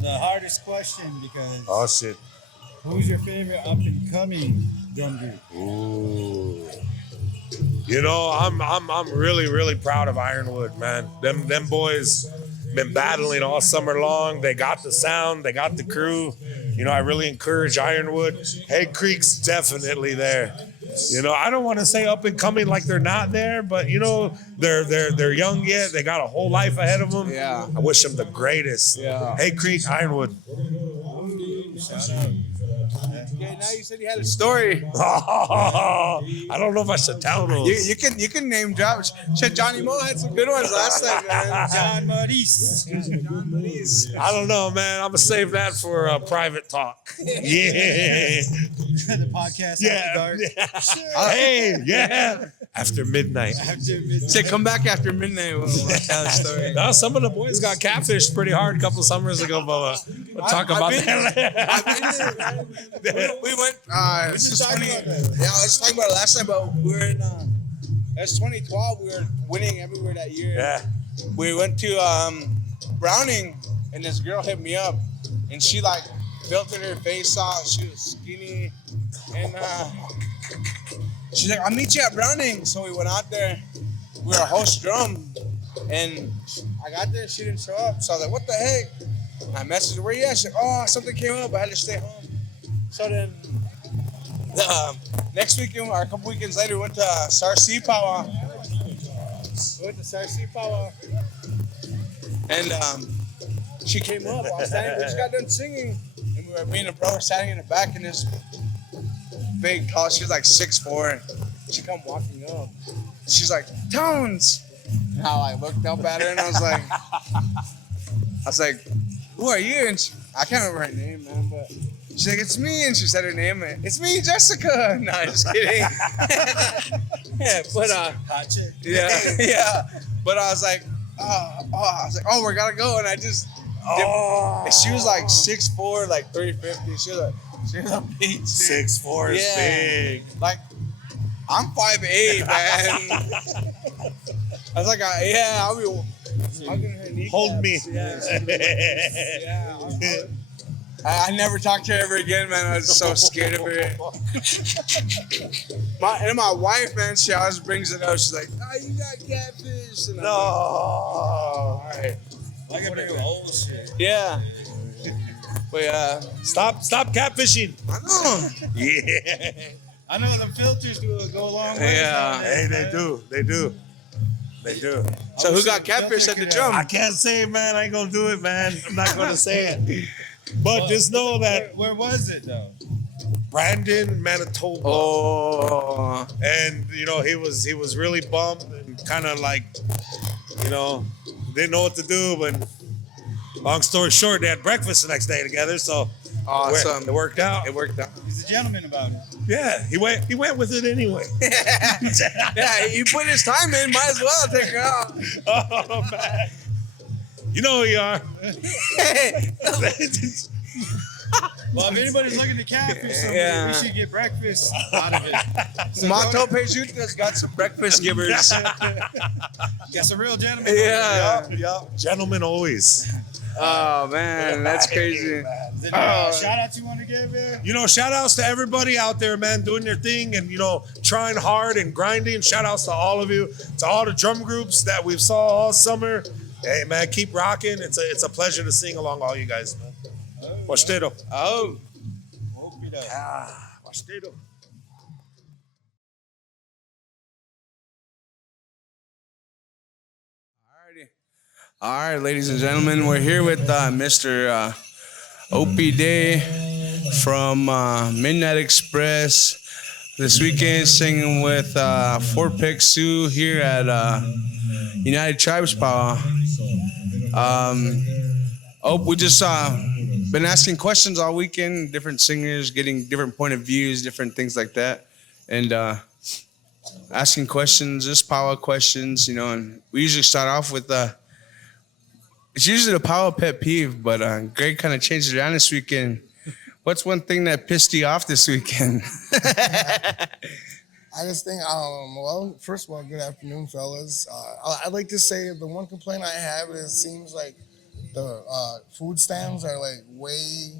the hardest question because... Oh, shit. Who's your favorite up-and-coming drum group? Ooh. You know, I'm really, really proud of Ironwood, man. Them boys been battling all summer long. They got the sound, they got the crew. You know, I really encourage Ironwood. Hay Creek's definitely there. You know, I don't want to say up and coming like they're not there, but you know, they're young yet. They got a whole life ahead of them. Yeah. I wish them the greatest. Yeah. Hay Creek, Ironwood. Shout out. right, now you said you had a story. I don't know if I should tell those. You can name drop. Shit, Johnny Mo had some good ones last time, man. John Maurice. I don't know, man. I'm gonna save that for a private talk. Yeah. The podcast after dark. Hey, yeah. After midnight. Say, come back after midnight. We'll tell a story. Now, some of the boys got catfished pretty hard a couple summers ago, but we'll talk about that. We went. This is funny. Yeah, I was talking about it last time, but we were in. That's 2012. We were winning everywhere that year. Yeah. We went to Browning, and this girl hit me up, and she like filtered her face off. She was skinny, and she's like, "I'll meet you at Browning." So we went out there. We were a host drum, and I got there. She didn't show up. So I was like, "What the heck?" I messaged her, "Where you at?" She's like, "Oh, something came up. I had to stay home." So then, next weekend or a couple weekends later, we went to Sarsi Powwow. And she came up. I was standing. We just got done singing, and me and the bro were standing in the back in this big tall. She was like 6'4". She come walking up. She's like, "Tones." And how I looked up at her, and I was like, "Who are you?" And I can't remember her name, man, but she's like, "It's me," and she said her name. "It's me, Jessica." No, just kidding. Yeah, but hot chick. yeah. But I was like, oh, we gotta go, and I just. And she was like 6'4", like 350. She was a big chick. 6'4" is big. Like, I'm 5'8", man. I was like, I'll be hugging her kneecaps. Hold me. Yeah. I never talked to her ever again, man. I was so scared of her. My wife, man, she always brings it up. She's like, "Oh, you got catfish." And I'm like, all right. Like a big old shit. Yeah. But Stop catfishing. I know. Yeah. I know the filters do go a long way. Yeah. Hey, they do. So who got catfish at the drum? I can't say, man. I ain't gonna do it, man. I'm not gonna say it. But just know that. Where was it though? Brandon, Manitoba. Oh. And he was really bummed and kind of like, didn't know what to do. But long story short, they had breakfast the next day together. So awesome. It worked out. He's a gentleman about it. Yeah, he went with it anyway. Yeah, he put his time in. Might as well take her out. Oh man. You know who you are. Well, if anybody's looking to catfish somebody, we should get breakfast out of it. Mato Pejuta's got some breakfast givers. Got some real gentlemen. Yeah. Yup. Gentlemen always. Oh man, that's crazy. Is there any shout outs you want to give, man? Shout outs to everybody out there, man, doing their thing and, trying hard and grinding. Shout outs to all of you, to all the drum groups that we've saw all summer. Hey, man, keep rocking. It's a pleasure to sing along all you guys, man. Wastedo. Oh. Wastedo. All right, ladies and gentlemen, we're here with Mr. Opie Day from Midnight Express this weekend, singing with Fort Peck Sioux here at United Tribes Powwow. We just been asking questions all weekend, different singers, getting different point of views, different things like that, and asking questions, just powwow questions, and we usually start off with it's usually the powwow pet peeve, but Greg kind of changed it around this weekend. What's one thing that pissed you off this weekend? I just think, well, first of all, good afternoon, fellas. I'd like to say the one complaint I have is it seems like the food stands are like way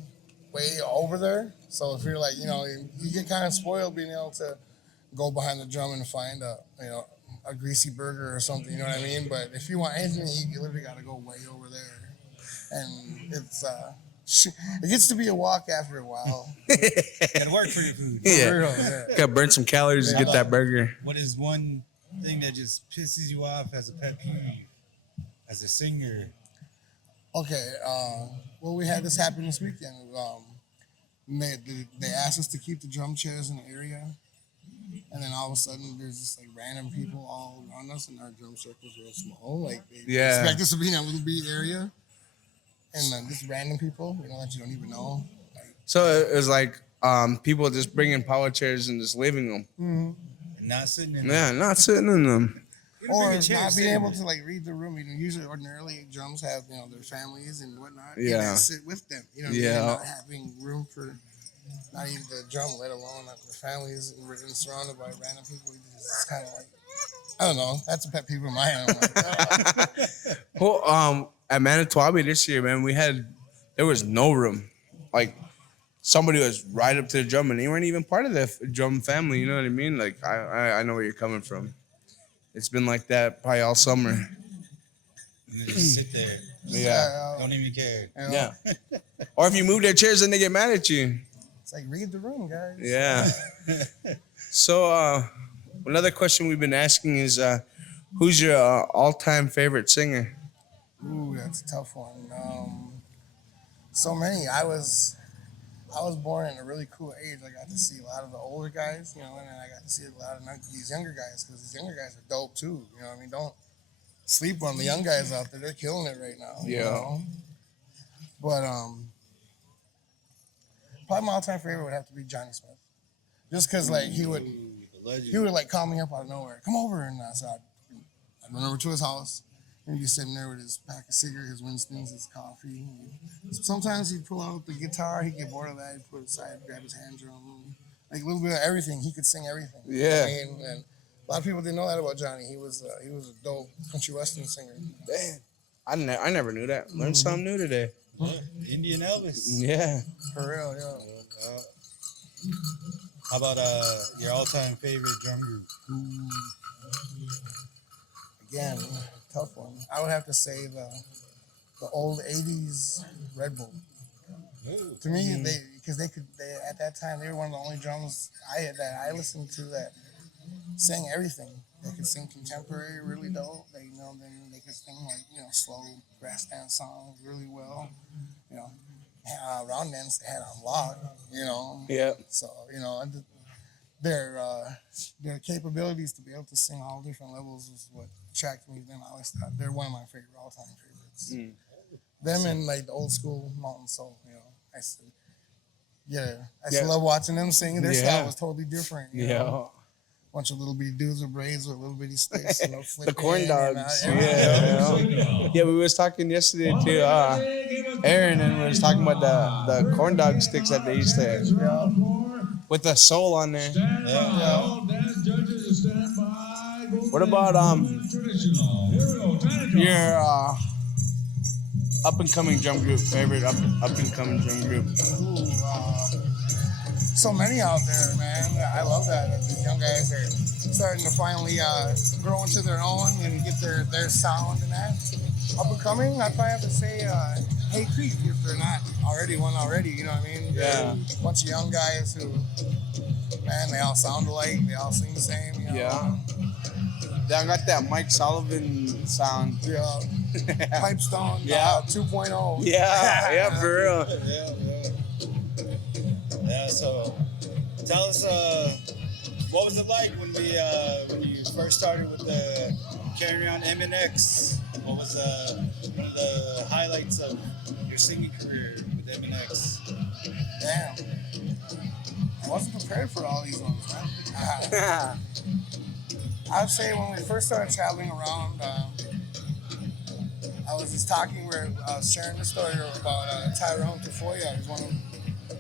over there. So if you're like, you get kind of spoiled being able to go behind the drum and find a greasy burger or something, you know what I mean? But if you want anything to eat, you literally got to go way over there. And it's, it gets to be a walk after a while. Gotta work for your food. Yeah. Gotta burn some calories to get that burger. What is one thing that just pisses you off as a pet peeve, as a singer? Okay, well, we had this happen this weekend. And they asked us to keep the drum chairs in the area. And then all of a sudden, there's just like random people all around us, and our drum circle's real small. Like they expect us to be in a little beat area, and then just random people, that you don't even know. So it was like people just bringing power chairs and just leaving them. Mm-hmm. And not sitting in them. Yeah, not sitting in them. Or not being able to like read the room. Usually, ordinarily, drums have their families and whatnot. Yeah. And they sit with them. Not having room for not even the drum, let alone the families, and we're surrounded by random people. It's kind of like, I don't know. That's a pet peeve of mine. Well, at Manitowoc this year, man, there was no room. Like somebody was right up to the drum, and they weren't even part of the drum family. You know what I mean? Like I know where you're coming from. It's been like that probably all summer. And they just sit there. Yeah. Don't even care. Yeah. Or if you move their chairs, then they get mad at you. It's like, read the room, guys. Yeah. So another question we've been asking is, who's your all-time favorite singer? Ooh, that's a tough one. So many. I was born in a really cool age. I got to see a lot of the older guys, and then I got to see a lot of these younger guys, because these younger guys are dope too. Don't sleep on the young guys out there. They're killing it right now. Yeah. But probably my all-time favorite would have to be Johnny Smith, just because like he would like call me up out of nowhere, come over, and so I'd run over to his house. And he'd be sitting there with his pack of cigarettes, his Winston's, his coffee. Sometimes he'd pull out the guitar. He'd get bored of that. He'd put it aside, grab his hand drum, like a little bit of everything. He could sing everything. Yeah. And a lot of people didn't know that about Johnny. He was a dope country western singer. Damn. I never knew that. Learned something new today. Yeah. Indian Elvis. Yeah. For real, yeah. How about your all-time favorite drum group? Again, tough one. I would have to say the old '80s Red Bull. To me, they at that time they were one of the only drums I listened to that sang everything. They could sing contemporary really dope. Then they could sing like slow brass dance songs really well. Round dance they had on lock. Yeah. So their capabilities to be able to sing all different levels is what attracted me. Then I always thought they're one of my all-time favorites. Them and like the old school Mountain Soul. I still love watching them sing. Their style was totally different. Bunch of little bitty dudes with braids with little bitty sticks. The corn dogs. Yeah, we was talking yesterday to Aaron, and we was talking about the corn dog sticks that they used to have. With the soul on there. What about your up and coming drum group? Favorite up and coming drum group? So many out there, man. I love that. These young guys are starting to finally grow into their own and get their sound and that. Up and coming, I'd probably have to say Hay Creek, if they're not already, you know what I mean? Yeah. A bunch of young guys who, man, they all sound alike, they all sing the same, Yeah. They got that Mike Sullivan sound. Yeah. Pipestone 2.0. Yeah, for real. Yeah, so tell us, what was it like when you first started with the carrying on MNX? What was one of the highlights of your singing career with MNX? Damn. I wasn't prepared for all these ones, man. I'd say when we first started traveling around, I was just talking where I was sharing the story about Tyrone Tafoya. He was one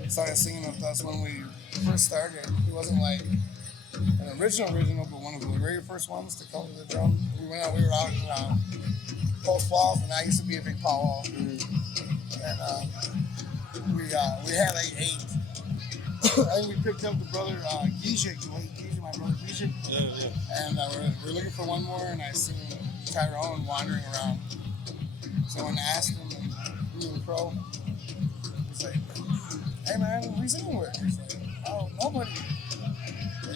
who started singing with us when we first started. He wasn't like an original, but one of the very first ones to come to the drum. We were out in Post Falls, and I used to be a big powwow. And we had like 8. I think we picked up the brother Gijik, my brother Gijik. And we're looking for one more, and I seen Tyrone wandering around. So when I asked him, who was the pro, he's like, "Hey man, who are you singing with?" He's like, "Oh, nobody."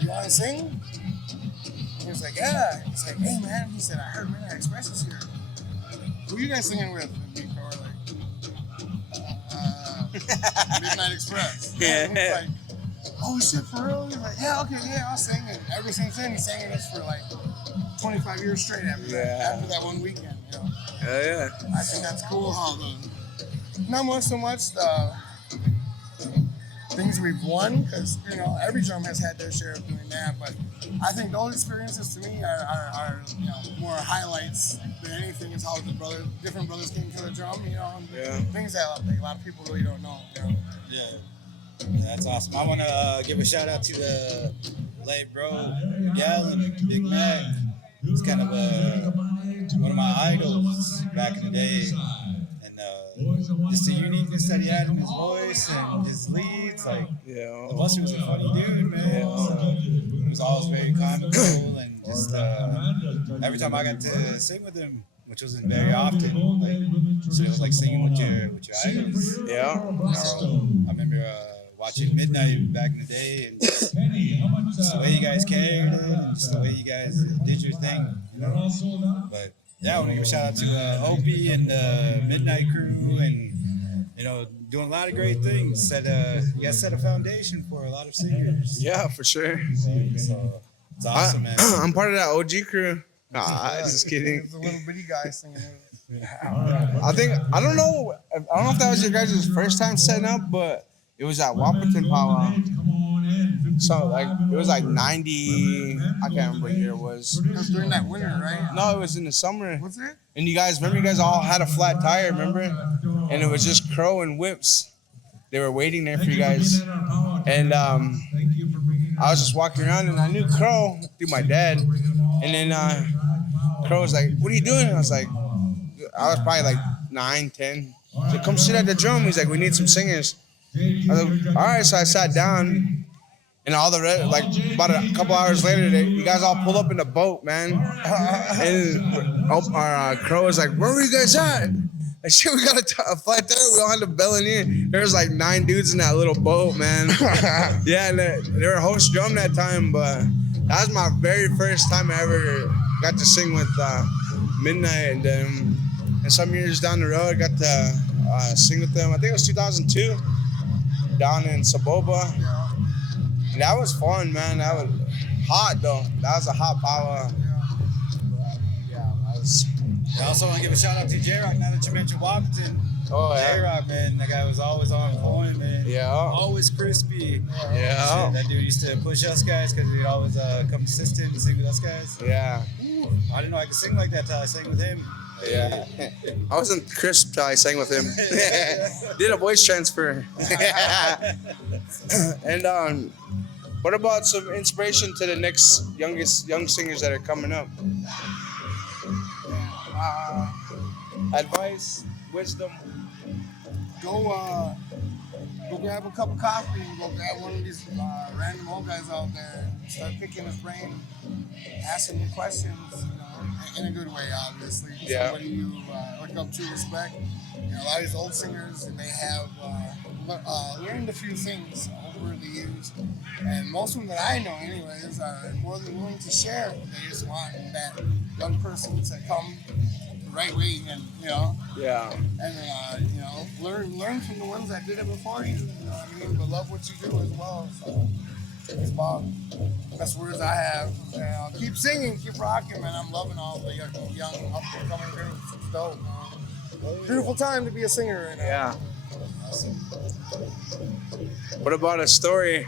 "You want to sing?" He was like, "Yeah." He's like, "Hey man," he said, "I heard Midnight Express is here. Who are you guys singing with?" And we were like, Midnight Express. Yeah. And he's like, oh shit, for real? He's like, yeah, okay, yeah, I'll sing it. Ever since then, he's singing this for like 25 years straight after that one weekend, you know. Hell yeah. I think that's cool how not so much the things we've won, because, you know, every drum has had their share of doing that, but I think those experiences to me are you know, more highlights than anything is how the different brothers came to the drum, you know, and things that a lot of people really don't know, you know. Yeah, that's awesome. I want to give a shout out to the late bro, Miguel and Big Mac. He's kind of one of my idols back in the day. And just the uniqueness that he had in his voice and his leads, like, plus he was a funny dude, man. So he was always very comical, and just every time I got to sing with him, which wasn't very often, like, so it was like singing with your idols. Yeah. I remember watching Midnight back in the day, and just the way you guys carried it, and just the way you guys did your thing, you know. But yeah, I want to give a shout out to Opie and the Midnight crew, and, you know, doing a lot of great things. You guys set a foundation for a lot of singers. Yeah, for sure. So it's awesome, man. I'm part of that OG crew. Just kidding. There's a little bitty guy singing it. I don't know if that was your guys' first time setting up, but it was at Wapperton Powwow. So like it was like 90. I can't remember what year it was. It was during that winter, right? No, it was in the summer. What's it? And you guys all had a flat tire, remember? And it was just Crow and Whips. They were waiting there for you guys. And I was just walking around, and I knew Crow through my dad. And then Crow was like, "What are you doing?" I was probably like 9, 10. So come sit at the drum. He's like, "We need some singers." I was like, all right, so I sat down, and about a couple hours later, you guys all pulled up in the boat, man. And our Crow was like, "Where were you guys at?" I said, "We got a flat tire. We all had to bail in here." There was like 9 dudes in that little boat, man. Yeah, and they were host drum that time, but that was my very first time I ever got to sing with Midnight, and some years down the road, I got to sing with them. I think it was 2002. Down in Saboba. And that was fun, man. That was hot, though. That was a hot powwow. I also want to give a shout out to J-Rock, now that you mentioned Washington. Oh, yeah. J-Rock, man. That guy was always on point, man. Yeah. Always crispy. Yeah. That dude used to push us guys because he'd always come assistant and sing with us guys. Yeah. Ooh, I didn't know I could sing like that till I sang with him. Yeah. I wasn't crisp till I sang with him. Did a voice transfer. And what about some inspiration to the next young singers that are coming up? Advice, wisdom. Go grab a cup of coffee and go grab one of these random old guys out there and start picking his brain, asking him questions, you know, in a good way, obviously. Yeah. Somebody you look up to, respect. You know, a lot of these old singers, and they have learned a few things over the years, and most of them that I know, anyways, are more than willing to share. They just want that young person to come the right way, and you know. Yeah. And you know, learn from the ones that did it before you. You know what I mean? But love what you do as well. So it's about the best words I have. And keep singing, keep rocking, man. I'm loving all the young up and coming groups. It's dope, man. Beautiful time to be a singer right now. Yeah. What about a story?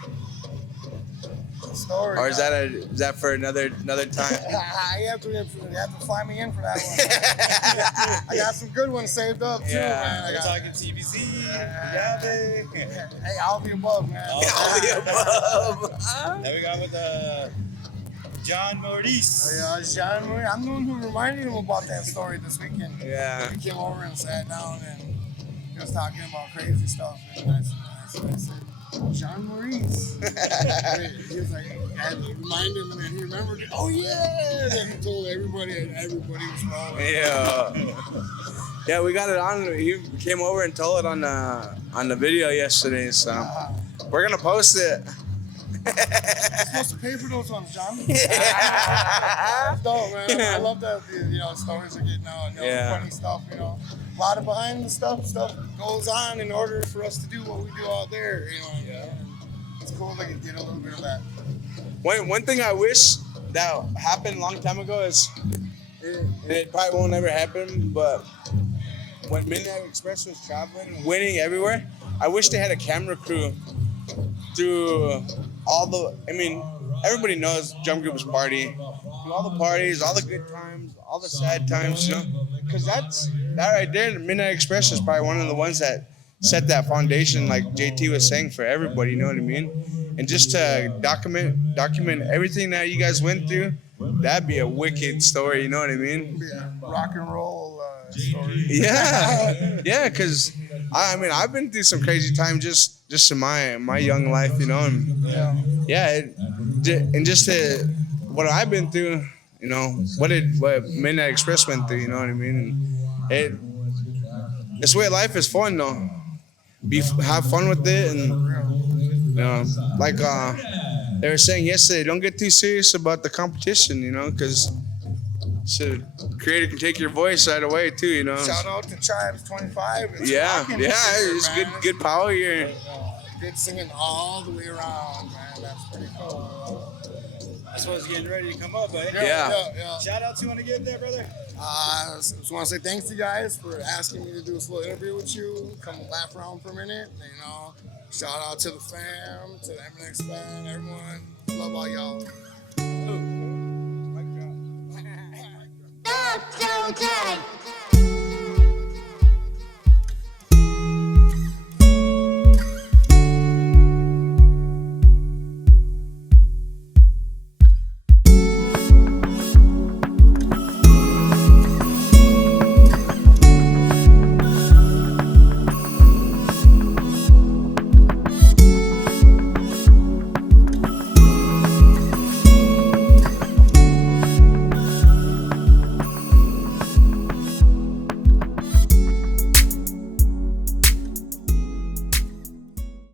Story. Or is that for another time? You have to fly me in for that one. I got some good ones saved up too, man. I got talking TBC. Hey, all the above, man. All the above. Then we got with John Maurice. Yeah, John Maurice. I'm the one who reminded him about that story this weekend. Yeah. He came over and sat down and he was talking about crazy stuff. And I said, John Maurice. He was like, I had to remind him, and then he remembered it. Oh yeah! And then he told everybody, and everybody was wrong. Yeah. Yeah, we got it on. He came over and told it on the video yesterday, so we're gonna post it. You're supposed to pay for those ones, John. That's dope, man. I love that. You know, stories are getting out. You know, funny stuff. You know, lot of behind the stuff goes on in order for us to do what we do out there. You know what I mean? And it's cool to get a little bit of that. One thing I wish that happened a long time ago is, and it probably won't ever happen, but when Midnight Express was traveling, winning everywhere, I wish they had a camera crew through all the, I mean, everybody knows Drum Groups party. Through all the parties, all the good times, all the sad times, you know? Because that right there, Midnight Express is probably one of the ones that set that foundation, like JT was saying, for everybody, you know what I mean? And just to document everything that you guys went through, that'd be a wicked story, you know what I mean? Yeah, rock and roll story. Yeah, because I mean, I've been through some crazy times just in my young life, you know, and and just to, what I've been through, you know, what Midnight Express went through, you know what I mean? And this way life is fun though. Have fun with it, and you know, like they were saying yesterday, don't get too serious about the competition, you know, because creator can take your voice right away too, you know. Shout out to Tribes 25. It's it's good power here. Good singing all the way around, man. That's pretty cool. I suppose getting ready to come up, but Yeah. Shout out to you want to get there, brother. I just want to say thanks to you guys for asking me to do this little interview with you. Come laugh around for a minute. You know, shout out to the fam, to the MNX fam, everyone. Love all y'all. That's so good.